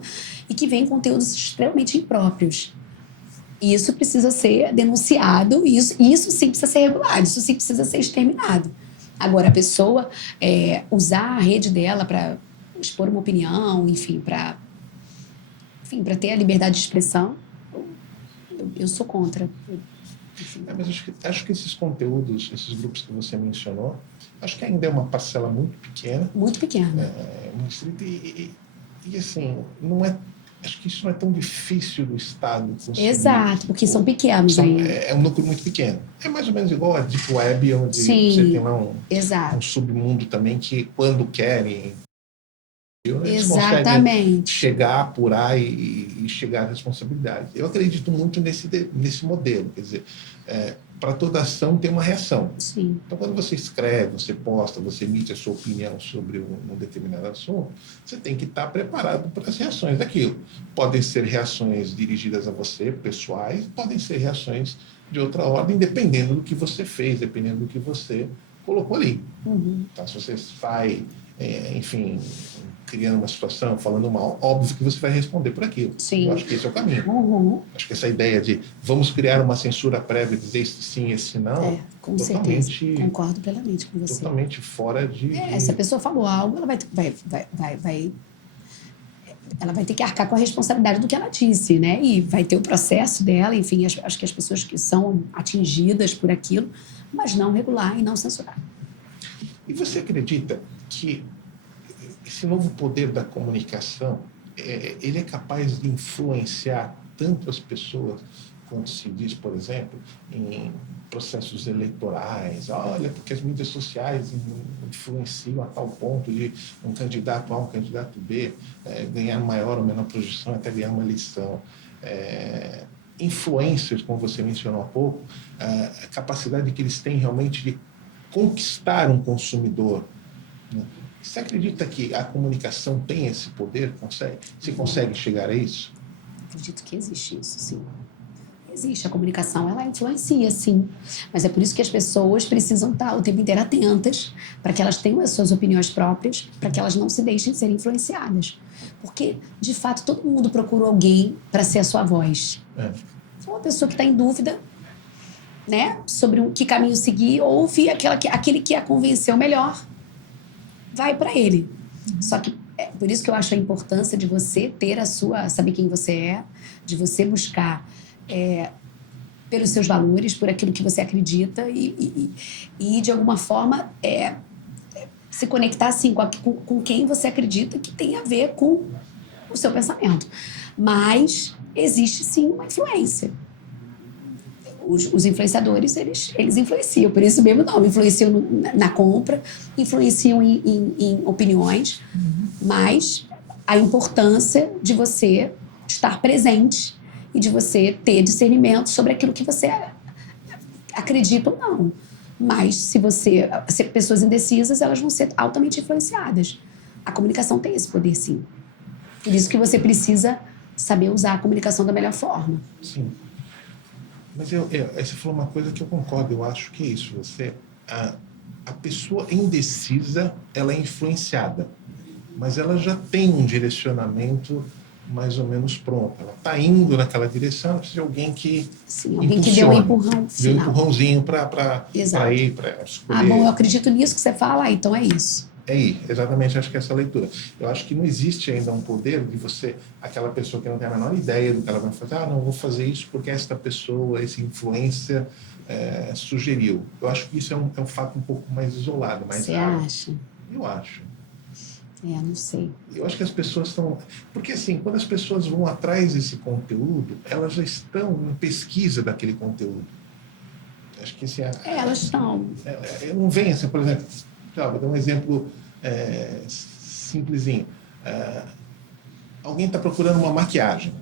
e que veem conteúdos extremamente impróprios. E isso precisa ser denunciado, e isso sim precisa ser regulado, isso sim precisa ser exterminado. Agora, a pessoa usar a rede dela para expor uma opinião, enfim, para ter a liberdade de expressão, eu sou contra. Mas acho que esses conteúdos, esses grupos que você mencionou, acho que ainda é uma parcela muito pequena. Muito pequena. E assim, acho que isso não é tão difícil do Estado conseguir. Exato, porque são pequenos ainda. É um núcleo muito pequeno. É mais ou menos igual a Deep Web, onde você tem lá um submundo também que, quando querem, eles conseguem chegar, apurar e chegar à responsabilidade. Eu acredito muito nesse modelo. Quer dizer, para toda ação tem uma reação. Sim. Então, quando você escreve, você posta, você emite a sua opinião sobre um determinado assunto, você tem que estar preparado para as reações daquilo. Podem ser reações dirigidas a você, pessoais, podem ser reações de outra ordem, dependendo do que você fez, dependendo do que você colocou ali. Então, se você sai, enfim, criando uma situação, falando mal, óbvio que você vai responder por aquilo. Sim. Eu acho que esse é o caminho. Acho que essa ideia de vamos criar uma censura prévia, dizer esse sim, esse não, com certeza. Concordo plenamente com você. Totalmente fora de... Se a pessoa falou algo, ela ela vai ter que arcar com a responsabilidade do que ela disse, né? E vai ter o processo dela, enfim, acho que as pessoas que são atingidas por aquilo, mas não regular e não censurar. E você acredita que esse novo poder da comunicação ele é capaz de influenciar tanto as pessoas quanto se diz, por exemplo, em processos eleitorais. Olha, porque as mídias sociais influenciam a tal ponto de um candidato A, um candidato B, ganhar maior ou menor projeção até ganhar uma eleição. Influencers, como você mencionou há pouco, a capacidade que eles têm realmente de conquistar um consumidor. Né? Você acredita que a comunicação tem esse poder? Você consegue chegar a isso? Acredito que existe isso, sim. Existe. A comunicação, ela influencia, sim. Mas é por isso que as pessoas precisam estar o tempo inteiro atentas para que elas tenham as suas opiniões próprias, para que elas não se deixem ser influenciadas. Porque, de fato, todo mundo procura alguém para ser a sua voz. Uma pessoa que está em dúvida, né, sobre que caminho seguir, ouve aquele que a convenceu melhor, vai para ele. Só que é por isso que eu acho a importância de você ter saber quem você é, de você buscar pelos seus valores, por aquilo que você acredita e de alguma forma se conectar assim com quem você acredita que tem a ver com o seu pensamento. Mas existe sim uma influência. Os influenciadores, eles influenciam, por isso mesmo não, influenciam na compra, influenciam em opiniões, mas a importância de você estar presente e de você ter discernimento sobre aquilo que você acredita ou não. Mas se pessoas indecisas, elas vão ser altamente influenciadas. A comunicação tem esse poder, sim. Por isso que você precisa saber usar a comunicação da melhor forma. Sim. Mas você falou uma coisa que eu concordo, eu acho que é isso. A pessoa indecisa, ela é influenciada, mas ela já tem um direcionamento mais ou menos pronto. Ela está indo naquela direção, precisa de alguém que alguém que deu um empurrão. Deu um empurrãozinho para ir, para escolher. Bom, eu acredito nisso que você fala, então é isso. Exatamente, acho que é essa leitura. Eu acho que não existe ainda um poder de você, aquela pessoa que não tem a menor ideia do que ela vai fazer, não, vou fazer isso porque esta pessoa, essa influência sugeriu. Eu acho que isso é um fato um pouco mais isolado, mais raro. Você acha? Eu acho. Não sei. Eu acho que as pessoas estão... Porque, assim, quando as pessoas vão atrás desse conteúdo, elas já estão em pesquisa daquele conteúdo. Acho que elas estão. Não vem, assim, por exemplo... Vou dar um exemplo simplesinho. Alguém está procurando uma maquiagem.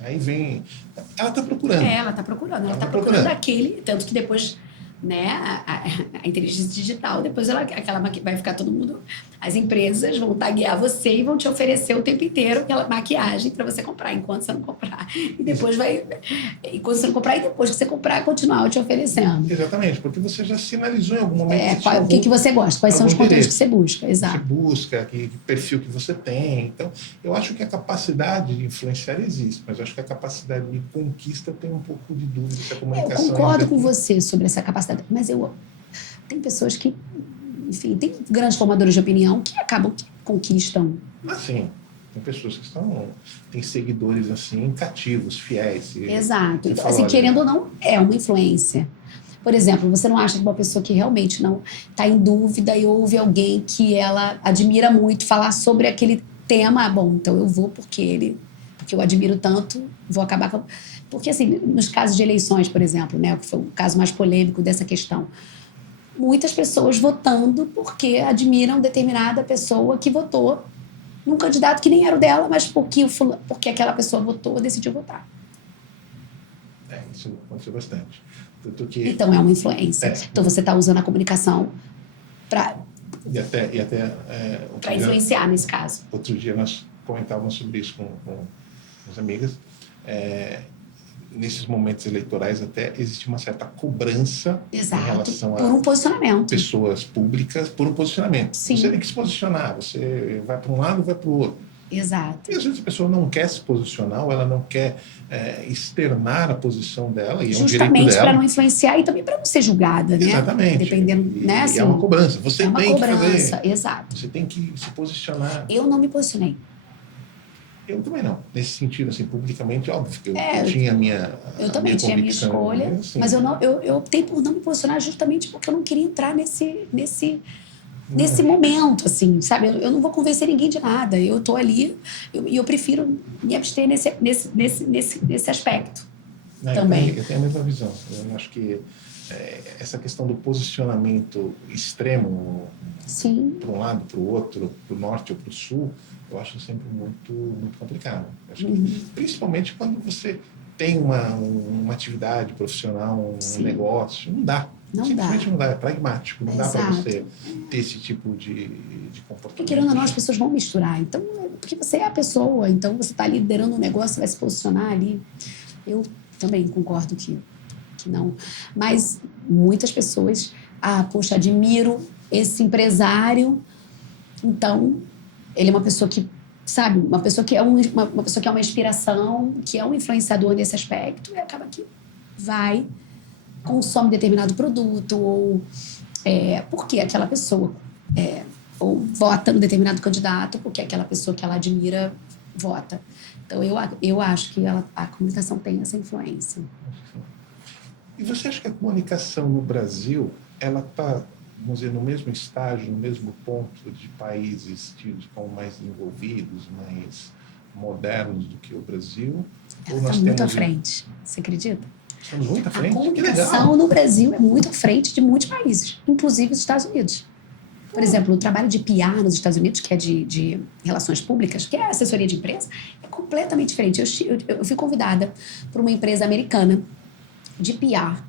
Aí vem... Ela está procurando. Ela está procurando. Ela está procurando aquele... Tanto que depois, né, a inteligência digital, depois vai ficar todo mundo... As empresas vão taguear você e vão te oferecer o tempo inteiro aquela maquiagem para você comprar, enquanto você não comprar. E depois enquanto você não comprar, e depois que você comprar, continuar te oferecendo. Exatamente, porque você já sinalizou em algum momento... O que você gosta, quais são os conteúdos que você busca. Exato. Você busca, que perfil que você tem. Então, eu acho que a capacidade de influenciar existe, mas eu acho que a capacidade de conquista tem um pouco de dúvida se a comunicação... Eu concordo com você sobre essa capacidade, mas tem pessoas que... Enfim, tem grandes formadores de opinião que acabam que conquistam. Sim. Tem pessoas que têm seguidores assim, cativos, fiéis. Exato. Então, assim, querendo ou não, é uma influência. Por exemplo, você não acha que uma pessoa que realmente não está em dúvida e ouve alguém que ela admira muito falar sobre aquele tema, bom, então eu vou porque eu admiro tanto, vou acabar com... Porque, assim, nos casos de eleições, por exemplo, né, que foi o caso mais polêmico dessa questão, muitas pessoas votando porque admiram determinada pessoa que votou num candidato que nem era o dela, mas porque aquela pessoa votou, decidiu votar. Isso aconteceu bastante. Então é uma influência. Então você está usando a comunicação para... E até para influenciar nesse caso. Outro dia nós comentávamos sobre isso com as amigas. Nesses momentos eleitorais até existe uma certa cobrança. Exato, em relação por um posicionamento. Pessoas públicas por um posicionamento. Sim. Você tem que se posicionar, você vai para um lado ou vai para o outro. Exato. E às vezes a pessoa não quer se posicionar ou ela não quer externar a posição dela, e é um direito dela. Justamente para não influenciar e também para não ser julgada, né? Exatamente. Dependendo, né? Assim, é uma cobrança. Você tem que fazer. Exato. Você tem que se posicionar. Eu não me posicionei. Eu também não. Nesse sentido, assim, publicamente, óbvio que eu tinha a minha Eu também tinha a minha escolha, assim, mas eu optei por não me posicionar justamente porque eu não queria entrar nesse nesse momento, assim, sabe? Eu não vou convencer ninguém de nada. Eu tô ali e eu prefiro me abster nesse aspecto também. Eu tenho a mesma visão. Eu acho que essa questão do posicionamento extremo, para um lado, para o outro, para o norte ou para o sul, eu acho sempre muito, muito complicado. Eu acho que, principalmente quando você tem uma atividade profissional, um negócio, não dá. Simplesmente não dá, é pragmático, não dá para você ter esse tipo de comportamento. Porque querendo ou não, as pessoas vão misturar. Então, porque você é a pessoa, então você está liderando um negócio, você vai se posicionar ali. Eu também concordo que não. Mas muitas pessoas, poxa, admiro esse empresário, então ele é uma pessoa que, sabe, uma pessoa que é uma pessoa que é uma inspiração, que é um influenciador nesse aspecto, e acaba que consome determinado produto, ou porque aquela pessoa, ou vota no determinado candidato, porque aquela pessoa que ela admira vota. Então, eu acho que a comunicação tem essa influência. E você acha que a comunicação no Brasil, ela está, vamos dizer, no mesmo estágio, no mesmo ponto de países tidos como mais desenvolvidos, mais modernos do que o Brasil? Ela está muito à frente, você acredita? Estamos muito à frente? A comunicação no Brasil é muito à frente de muitos países, inclusive os Estados Unidos. Por exemplo, o trabalho de PR nos Estados Unidos, que é de relações públicas, que é assessoria de imprensa, é completamente diferente. Eu fui convidada por uma empresa americana de PR,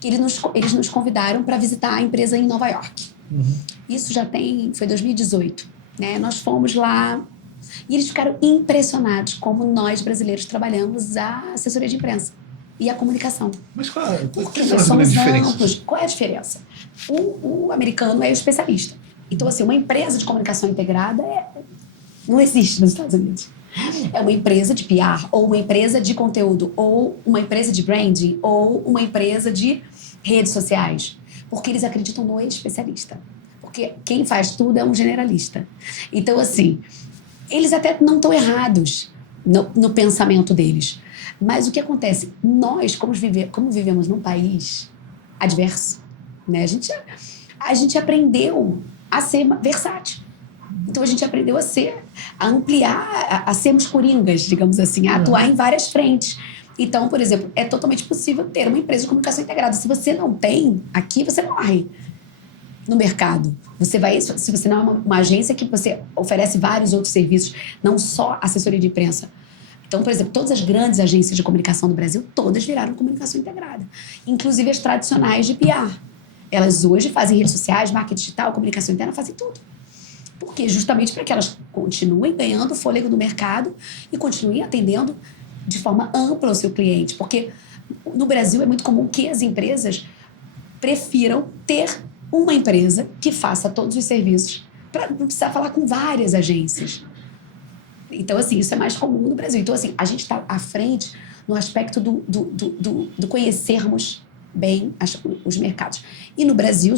que eles nos convidaram para visitar a empresa em Nova York. Isso foi 2018. Né? Nós fomos lá e eles ficaram impressionados como nós, brasileiros, trabalhamos a assessoria de imprensa e a comunicação. Mas quais nós são as somos diferenças? amplos. Qual é a diferença? O americano é o especialista. Então, assim, uma empresa de comunicação integrada não existe nos Estados Unidos. É uma empresa de PR, ou uma empresa de conteúdo, ou uma empresa de branding, ou uma empresa de redes sociais. Porque eles acreditam no especialista. Porque quem faz tudo é um generalista. Então, assim, eles até não estão errados no pensamento deles. Mas o que acontece? Nós, como vivemos num país adverso, né? A gente aprendeu a ser versátil. Então, a gente aprendeu a ampliar, a sermos coringas, digamos assim, a atuar em várias frentes. Então, por exemplo, é totalmente possível ter uma empresa de comunicação integrada. Se você não tem, aqui você morre no mercado. Se você não é uma agência que você oferece vários outros serviços, não só assessoria de imprensa. Então, por exemplo, todas as grandes agências de comunicação do Brasil, todas viraram comunicação integrada. Inclusive as tradicionais de PR. Elas hoje fazem redes sociais, marketing digital, comunicação interna, fazem tudo. Por quê? Justamente para que elas continuem ganhando fôlego no mercado e continuem atendendo de forma ampla o seu cliente. Porque no Brasil é muito comum que as empresas prefiram ter uma empresa que faça todos os serviços para não precisar falar com várias agências. Então, assim, isso é mais comum no Brasil. Então, assim, a gente está à frente no aspecto do conhecermos bem os mercados. E no Brasil,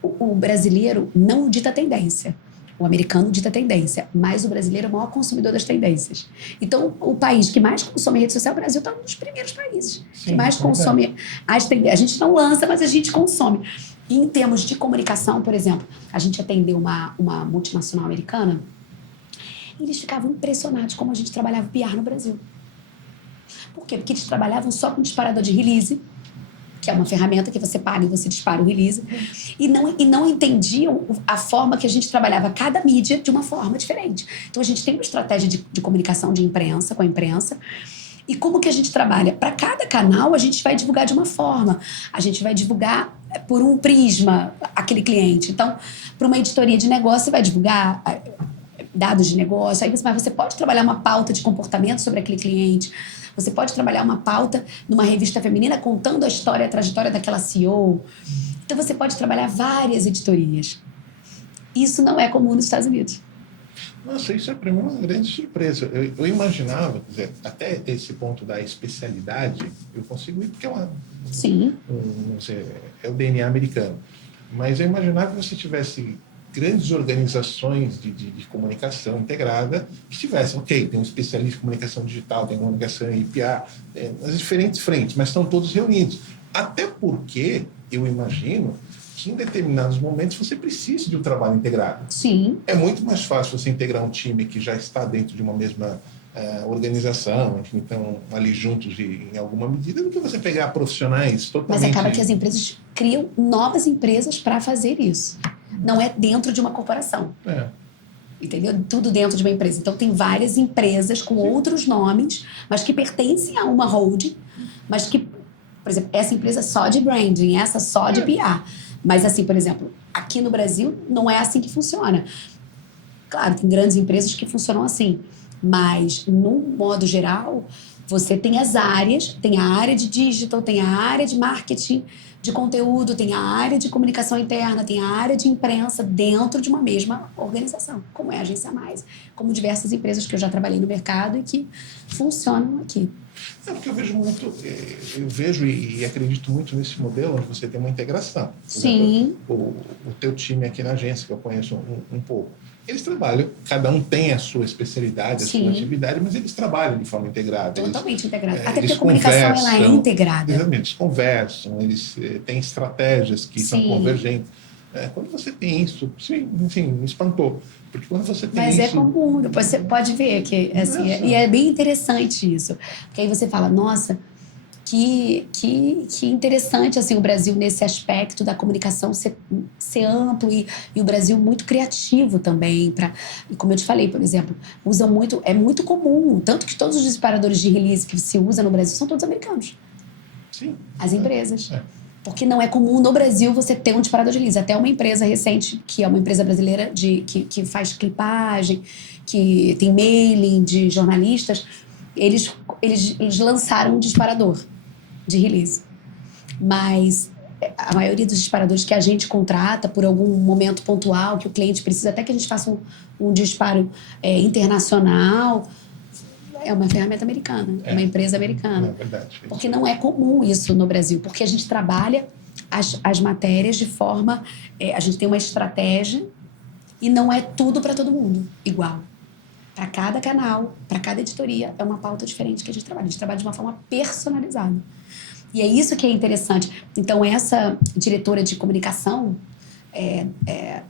o brasileiro não dita tendência. O americano dita tendência, mas o brasileiro é o maior consumidor das tendências. Então, o país que mais consome rede social, o Brasil está um dos primeiros países. Sim, que mais consome as tendências. A gente não lança, mas a gente consome. E em termos de comunicação, por exemplo, a gente atendeu uma multinacional americana. Eles ficavam impressionados como a gente trabalhava PR no Brasil. Por quê? Porque eles trabalhavam só com disparador de release, que é uma ferramenta que você paga e você dispara o release, e não entendiam a forma que a gente trabalhava cada mídia de uma forma diferente. Então, a gente tem uma estratégia de comunicação de imprensa, com a imprensa, e como que a gente trabalha? Para cada canal, a gente vai divulgar de uma forma. A gente vai divulgar por um prisma aquele cliente. Então, para uma editoria de negócio, você vai divulgar dados de negócio, mas você pode trabalhar uma pauta de comportamento sobre aquele cliente, você pode trabalhar uma pauta numa revista feminina contando a trajetória daquela CEO. Então você pode trabalhar várias editorias. Isso não é comum nos Estados Unidos. Nossa, isso é para mim uma grande surpresa. Eu imaginava, quer dizer, até esse ponto da especialidade, eu consigo ir porque Sim. É o DNA americano. Mas eu imaginava que você tivesse grandes organizações de comunicação integrada que tivessem, tem um especialista em comunicação digital, tem comunicação em IPA, nas diferentes frentes, mas estão todos reunidos. Até porque eu imagino que em determinados momentos você precisa de um trabalho integrado. Sim. É muito mais fácil você integrar um time que já está dentro de uma mesma organização, enfim, estão ali juntos em alguma medida, do que você pegar profissionais totalmente... Mas acaba que as empresas criam novas empresas para fazer isso. Não é dentro de uma corporação. Entendeu? Tudo dentro de uma empresa. Então, tem várias empresas com outros nomes, mas que pertencem a uma holding, mas que, por exemplo, essa empresa é só de branding, essa só de PR. Mas, assim, por exemplo, aqui no Brasil, não é assim que funciona. Claro, tem grandes empresas que funcionam assim, mas, no modo geral, você tem as áreas, tem a área de digital, tem a área de marketing, de conteúdo, tem a área de comunicação interna, tem a área de imprensa dentro de uma mesma organização, como é a Agência Mais, como diversas empresas que eu já trabalhei no mercado e que funcionam aqui. Porque eu vejo e acredito muito nesse modelo onde você tem uma integração. Por Sim. exemplo, o teu time aqui na agência, que eu conheço um pouco, eles trabalham, cada um tem a sua especialidade, a sua atividade, mas eles trabalham de forma integrada. Totalmente integrada. Até porque a comunicação ela é integrada. Exatamente, eles conversam, eles têm estratégias que são convergentes. Quando você tem isso, enfim, me espantou. Porque quando você tem Mas isso... é comum, depois você pode ver que assim, e é bem interessante isso. Porque aí você fala, nossa, que interessante assim, o Brasil nesse aspecto da comunicação ser amplo e o Brasil muito criativo também. E como eu te falei, por exemplo, usam muito, é muito comum, tanto que todos os disparadores de release que se usa no Brasil são todos americanos. Sim. As empresas. Porque não é comum no Brasil você ter um disparador de release. Até uma empresa recente, que é uma empresa brasileira que faz clipagem, que tem mailing de jornalistas, eles lançaram um disparador de release. Mas a maioria dos disparadores que a gente contrata por algum momento pontual, que o cliente precisa, até que a gente faça um disparo internacional, é uma ferramenta americana, uma empresa americana. É verdade. Porque não é comum isso no Brasil, porque a gente trabalha as matérias de forma... a gente tem uma estratégia e não é tudo para todo mundo igual. Para cada canal, para cada editoria, é uma pauta diferente que a gente trabalha. A gente trabalha de uma forma personalizada. E é isso que é interessante. Então, essa diretora de comunicação,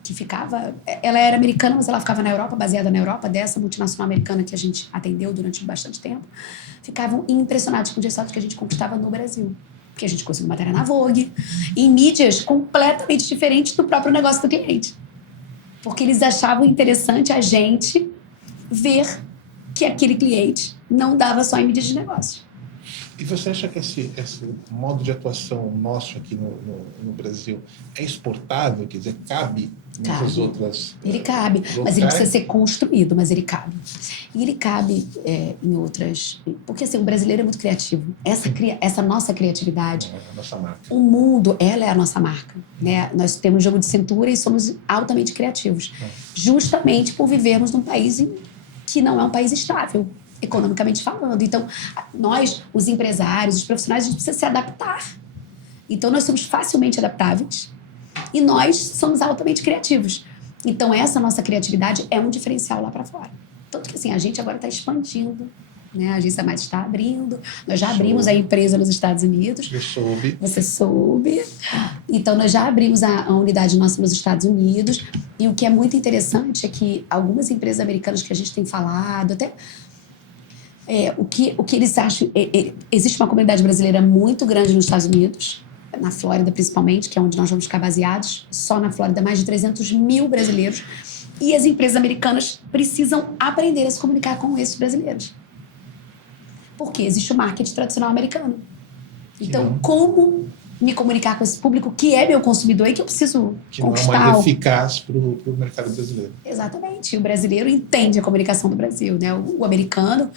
que ficava... Ela era americana, mas ela ficava na Europa, baseada na Europa, dessa multinacional americana que a gente atendeu durante bastante tempo. Ficavam impressionados com os resultados que a gente conquistava no Brasil. Porque a gente conseguiu matéria na Vogue, em mídias completamente diferentes do próprio negócio do cliente. Porque eles achavam interessante a gente ver que aquele cliente não dava só em mídias de negócio. E você acha que esse modo de atuação nosso aqui no Brasil é exportável? Quer dizer, cabe nessas outras... Ele cabe, locais? mas ele precisa ser construído, mas ele cabe. E ele cabe em outras... Porque assim, o brasileiro é muito criativo. Essa nossa criatividade... É a nossa marca. O mundo, ela é a nossa marca. Né? Nós temos jogo de cintura e somos altamente criativos. Justamente por vivermos num país que não é um país estável, economicamente falando. Então, nós, os empresários, os profissionais, a gente precisa se adaptar. Então, nós somos facilmente adaptáveis e nós somos altamente criativos. Então, essa nossa criatividade é um diferencial lá para fora. Tanto que, assim, a gente agora está expandindo, né? A Agência Mais está abrindo. Nós já abrimos a empresa nos Estados Unidos. Eu soube. Você soube. Então, nós já abrimos a unidade nossa nos Estados Unidos. E o que é muito interessante é que algumas empresas americanas que a gente tem falado, até... o que eles acham... existe uma comunidade brasileira muito grande nos Estados Unidos, na Flórida principalmente, que é onde nós vamos ficar baseados. Só na Flórida, mais de 300 mil brasileiros. E as empresas americanas precisam aprender a se comunicar com esses brasileiros. Porque existe o marketing tradicional americano. Então, como me comunicar com esse público que é meu consumidor e que eu preciso conquistar? Que não é mais eficaz para o mercado brasileiro. Exatamente. O brasileiro entende a comunicação do Brasil, né? O americano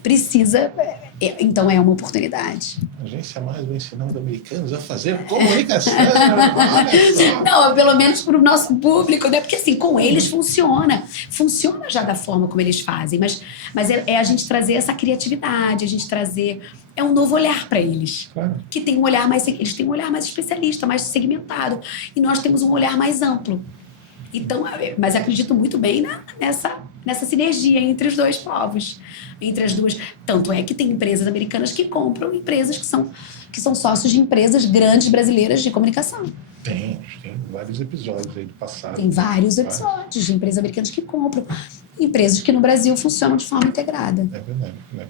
precisa... Então, é uma oportunidade. A Agência Mais vai ensinando americanos a fazer comunicação. Não, pelo menos para o nosso público, né? Porque assim, com eles funciona. Funciona já da forma como eles fazem, mas é a gente trazer essa criatividade, a gente trazer... É um novo olhar para eles. Claro. Que tem um olhar mais... Eles têm um olhar mais especialista, mais segmentado. E nós temos um olhar mais amplo. Então, mas acredito muito bem nessa sinergia entre os dois povos, entre as duas. Tanto é que tem empresas americanas que compram empresas que são sócios de empresas grandes brasileiras de comunicação. Tem vários episódios aí do passado. Tem vários episódios de empresas americanas que compram empresas que no Brasil funcionam de forma integrada. É verdade, né?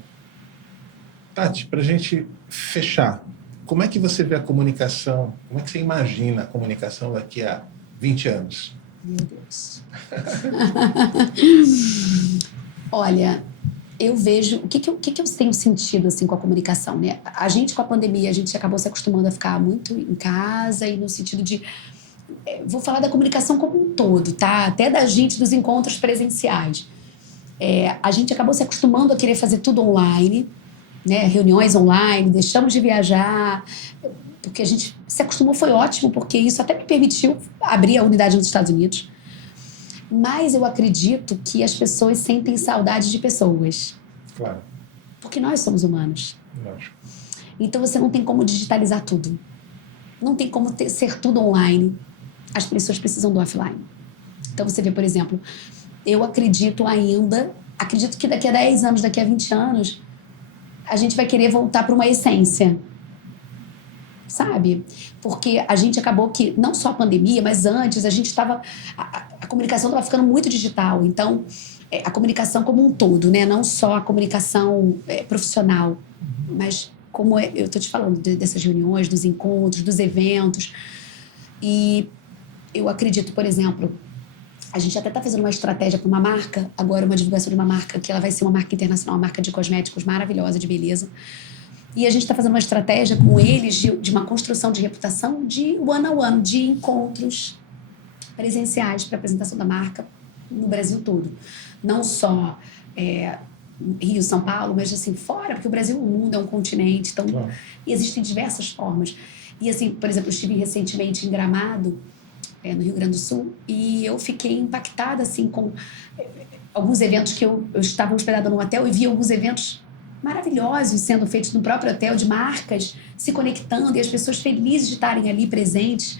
Tati, para a gente fechar, como é que você vê a comunicação, como é que você imagina a comunicação daqui a 20 anos? Meu Deus. Olha, eu vejo... O que eu tenho sentido assim, com a comunicação? Né? A gente, com a pandemia, a gente acabou se acostumando a ficar muito em casa e no sentido de... Vou falar da comunicação como um todo, tá? Até da gente, dos encontros presenciais. A gente acabou se acostumando a querer fazer tudo online, né? Reuniões online, deixamos de viajar, porque a gente se acostumou, foi ótimo, porque isso até me permitiu abrir a unidade nos Estados Unidos. Mas eu acredito que as pessoas sentem saudade de pessoas. Claro. Porque nós somos humanos. Lógico. Então você não tem como digitalizar tudo. Não tem como ser tudo online. As pessoas precisam do offline. Então você vê, por exemplo, eu acredito que daqui a 10 anos, daqui a 20 anos, a gente vai querer voltar para uma essência. Sabe? Porque a gente acabou que, não só a pandemia, mas antes, a comunicação estava ficando muito digital. Então, a comunicação como um todo, né? Não só a comunicação profissional, mas como eu estou te falando dessas reuniões, dos encontros, dos eventos. E eu acredito, por exemplo, a gente até está fazendo uma estratégia para uma marca, agora uma divulgação de uma marca, que ela vai ser uma marca internacional, uma marca de cosméticos maravilhosa, de beleza. E a gente está fazendo uma estratégia com eles de uma construção de reputação de one-on-one, de encontros presenciais para apresentação da marca no Brasil todo. Não só Rio, São Paulo, mas assim, fora, porque o Brasil, o mundo é um continente, então e existem diversas formas. E assim, por exemplo, eu estive recentemente em Gramado, no Rio Grande do Sul, e eu fiquei impactada assim, com alguns eventos que eu estava hospedada num hotel e vi alguns eventos maravilhosos sendo feitos no próprio hotel, de marcas se conectando e as pessoas felizes de estarem ali presentes,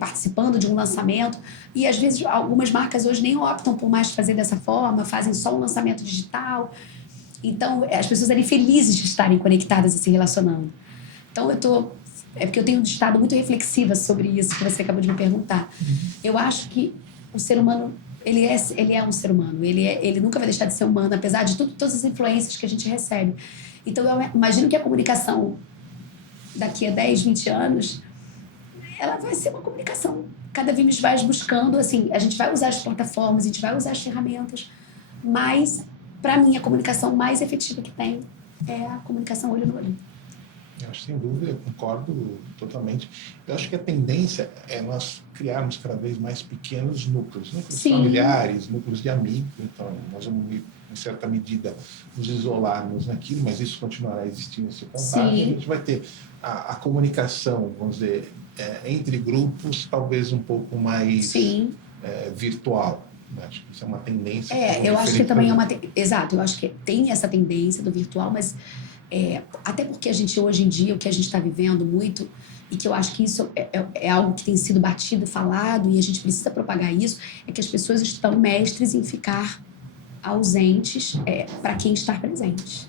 participando de um lançamento. E às vezes algumas marcas hoje nem optam por mais fazer dessa forma, fazem só um lançamento digital. Então as pessoas ali felizes de estarem conectadas e se relacionando. Então é porque eu tenho estado muito reflexiva sobre isso que você acabou de me perguntar. Eu acho que o ser humano, ele é um ser humano, ele nunca vai deixar de ser humano, apesar de todas as influências que a gente recebe. Então eu imagino que a comunicação daqui a 10, 20 anos, ela vai ser uma comunicação cada vez mais buscando, assim, a gente vai usar as plataformas, a gente vai usar as ferramentas, mas para mim a comunicação mais efetiva que tem é a comunicação olho no olho. Eu acho, sem dúvida, eu concordo totalmente. Eu acho que a tendência é nós criarmos cada vez mais pequenos núcleos familiares, núcleos de amigos. Então, nós vamos, em certa medida, nos isolarmos naquilo, mas isso continuará existindo, esse contato. E a gente vai ter a comunicação, vamos dizer, entre grupos, talvez um pouco mais virtual. Acho que isso é uma tendência. Eu acho que também é uma... Exato, eu acho que tem essa tendência do virtual, mas... até porque a gente, hoje em dia, o que a gente está vivendo muito, e que eu acho que isso é algo que tem sido batido, falado, e a gente precisa propagar isso, é que as pessoas estão mestres em ficar ausentes para quem está presente.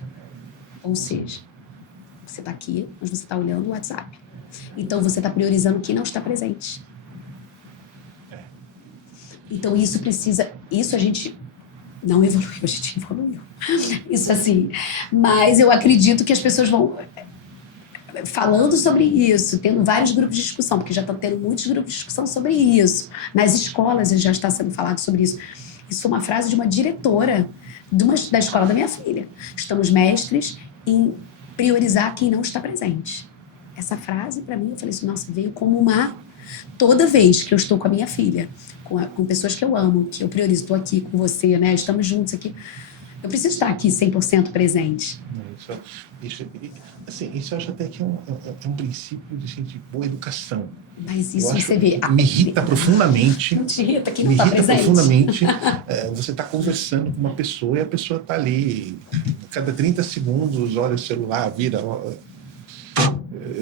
Ou seja, você está aqui, mas você está olhando o WhatsApp. Então, você está priorizando quem não está presente. Então, isso a gente não evoluiu, a gente evoluiu. Isso assim. Mas eu acredito que as pessoas vão falando sobre isso, tendo vários grupos de discussão, porque já estão tendo muitos grupos de discussão sobre isso. Nas escolas já está sendo falado sobre isso. Isso foi uma frase de uma diretora da escola da minha filha. Estamos mestres em priorizar quem não está presente. Essa frase, para mim, eu falei assim, nossa, veio como uma... Toda vez que eu estou com a minha filha, com pessoas que eu amo, que eu priorizo, estou aqui com você, né? Estamos juntos aqui. Eu preciso estar aqui 100% presente. Isso eu acho até que é um princípio de boa educação. Mas isso você vê... Me irrita profundamente. Não te irrita quem não está presente? Me irrita profundamente. Você está conversando com uma pessoa e a pessoa está ali. Cada 30 segundos, olha o celular, vira...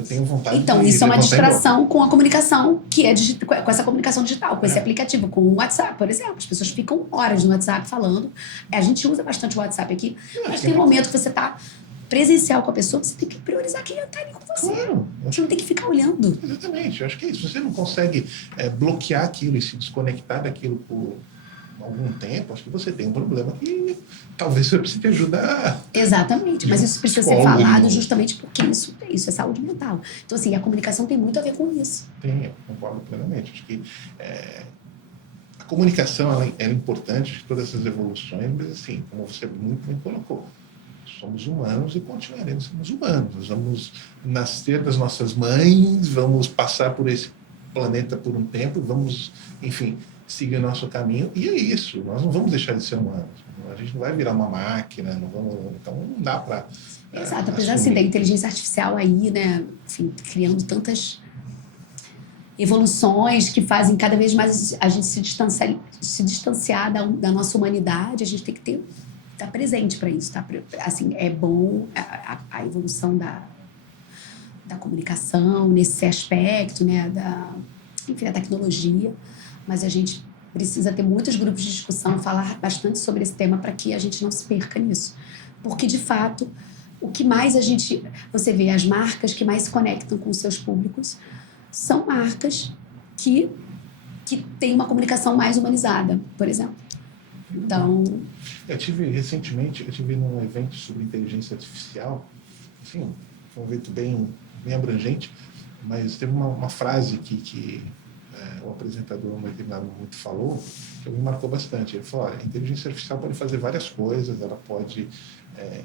Eu tenho vontade Então, de isso é uma levantar e embora. distração com a comunicação, que é com essa comunicação digital, com esse aplicativo, com o WhatsApp, por exemplo. As pessoas ficam horas no WhatsApp falando. A gente usa bastante o WhatsApp aqui, mas tem um momento que você está presencial com a pessoa, você tem que priorizar quem está ali com você. Claro. Você não tem que ficar olhando. Exatamente. Eu acho que é isso. Você não consegue bloquear aquilo e se desconectar daquilo por algum tempo, acho que você tem um problema que talvez você precise de ajuda. Exatamente, mas isso precisa ser falado justamente porque isso é saúde mental. Então, assim, a comunicação tem muito a ver com isso. Tem, eu concordo plenamente. Acho que a comunicação ela é importante de todas essas evoluções, mas, assim, como você muito bem colocou, somos humanos e continuaremos somos humanos. Vamos nascer das nossas mães, vamos passar por esse planeta por um tempo, vamos, enfim, seguir o nosso caminho, e é isso, nós não vamos deixar de ser humanos, a gente não vai virar uma máquina, não vamos, então não dá para... Exato, apesar assim, da inteligência artificial aí, né, enfim, criando tantas evoluções que fazem cada vez mais a gente se distanciar da nossa humanidade, a gente tem que estar presente para isso, tá? Assim, é bom a evolução da comunicação nesse aspecto, né, enfim, a tecnologia, mas a gente precisa ter muitos grupos de discussão, falar bastante sobre esse tema para que a gente não se perca nisso. Porque, de fato, o que mais você vê, as marcas que mais se conectam com os seus públicos são marcas que têm uma comunicação mais humanizada, por exemplo. Então... Recentemente, eu tive num evento sobre inteligência artificial, assim, foi um evento bem abrangente, mas teve uma frase que o apresentador, num determinado momento, falou, que me marcou bastante. Ele falou, olha, a inteligência artificial pode fazer várias coisas, ela pode,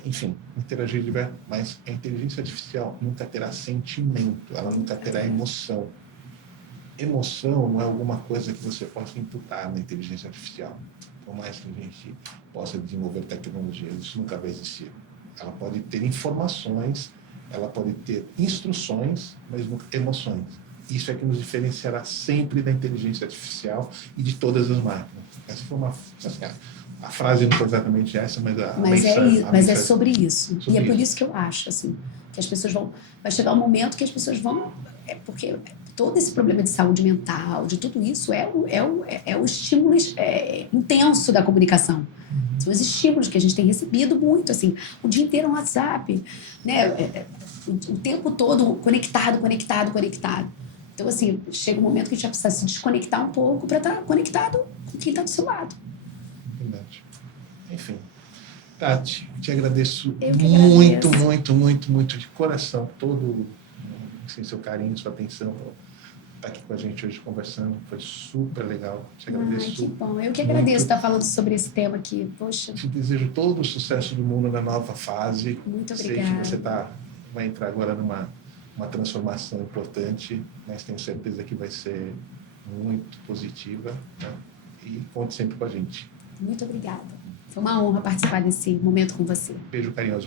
enfim, interagir diversas, mas a inteligência artificial nunca terá sentimento, ela nunca terá emoção. Emoção não é alguma coisa que você possa imputar na inteligência artificial. Por mais que a gente possa desenvolver tecnologia, isso nunca vai existir. Ela pode ter informações, ela pode ter instruções, mas nunca emoções. Isso é que nos diferenciará sempre da inteligência artificial e de todas as máquinas. Essa foi a frase não foi exatamente essa, mas mas é sobre isso. E é por isso que eu acho, assim, que as pessoas vai chegar um momento que as pessoas vão... porque todo esse problema de saúde mental, de tudo isso, é o estímulo intenso da comunicação. São os estímulos que a gente tem recebido muito, assim, o dia inteiro no WhatsApp, né? O tempo todo conectado. Então, assim, chega um momento que a gente vai precisar se desconectar um pouco para estar conectado com quem está do seu lado. Verdade. Enfim. Tati, te agradeço muito de coração todo assim, seu carinho, sua atenção, estar aqui com a gente hoje conversando. Foi super legal. Te agradeço. Que bom. Eu que agradeço estar falando sobre esse tema aqui. Poxa. Te desejo todo o sucesso do mundo na nova fase. Muito obrigada. Sei que você vai entrar agora numa transformação importante, mas tenho certeza que vai ser muito positiva, né? E conte sempre com a gente. Muito obrigada. Foi uma honra participar desse momento com você. Beijo carinhoso.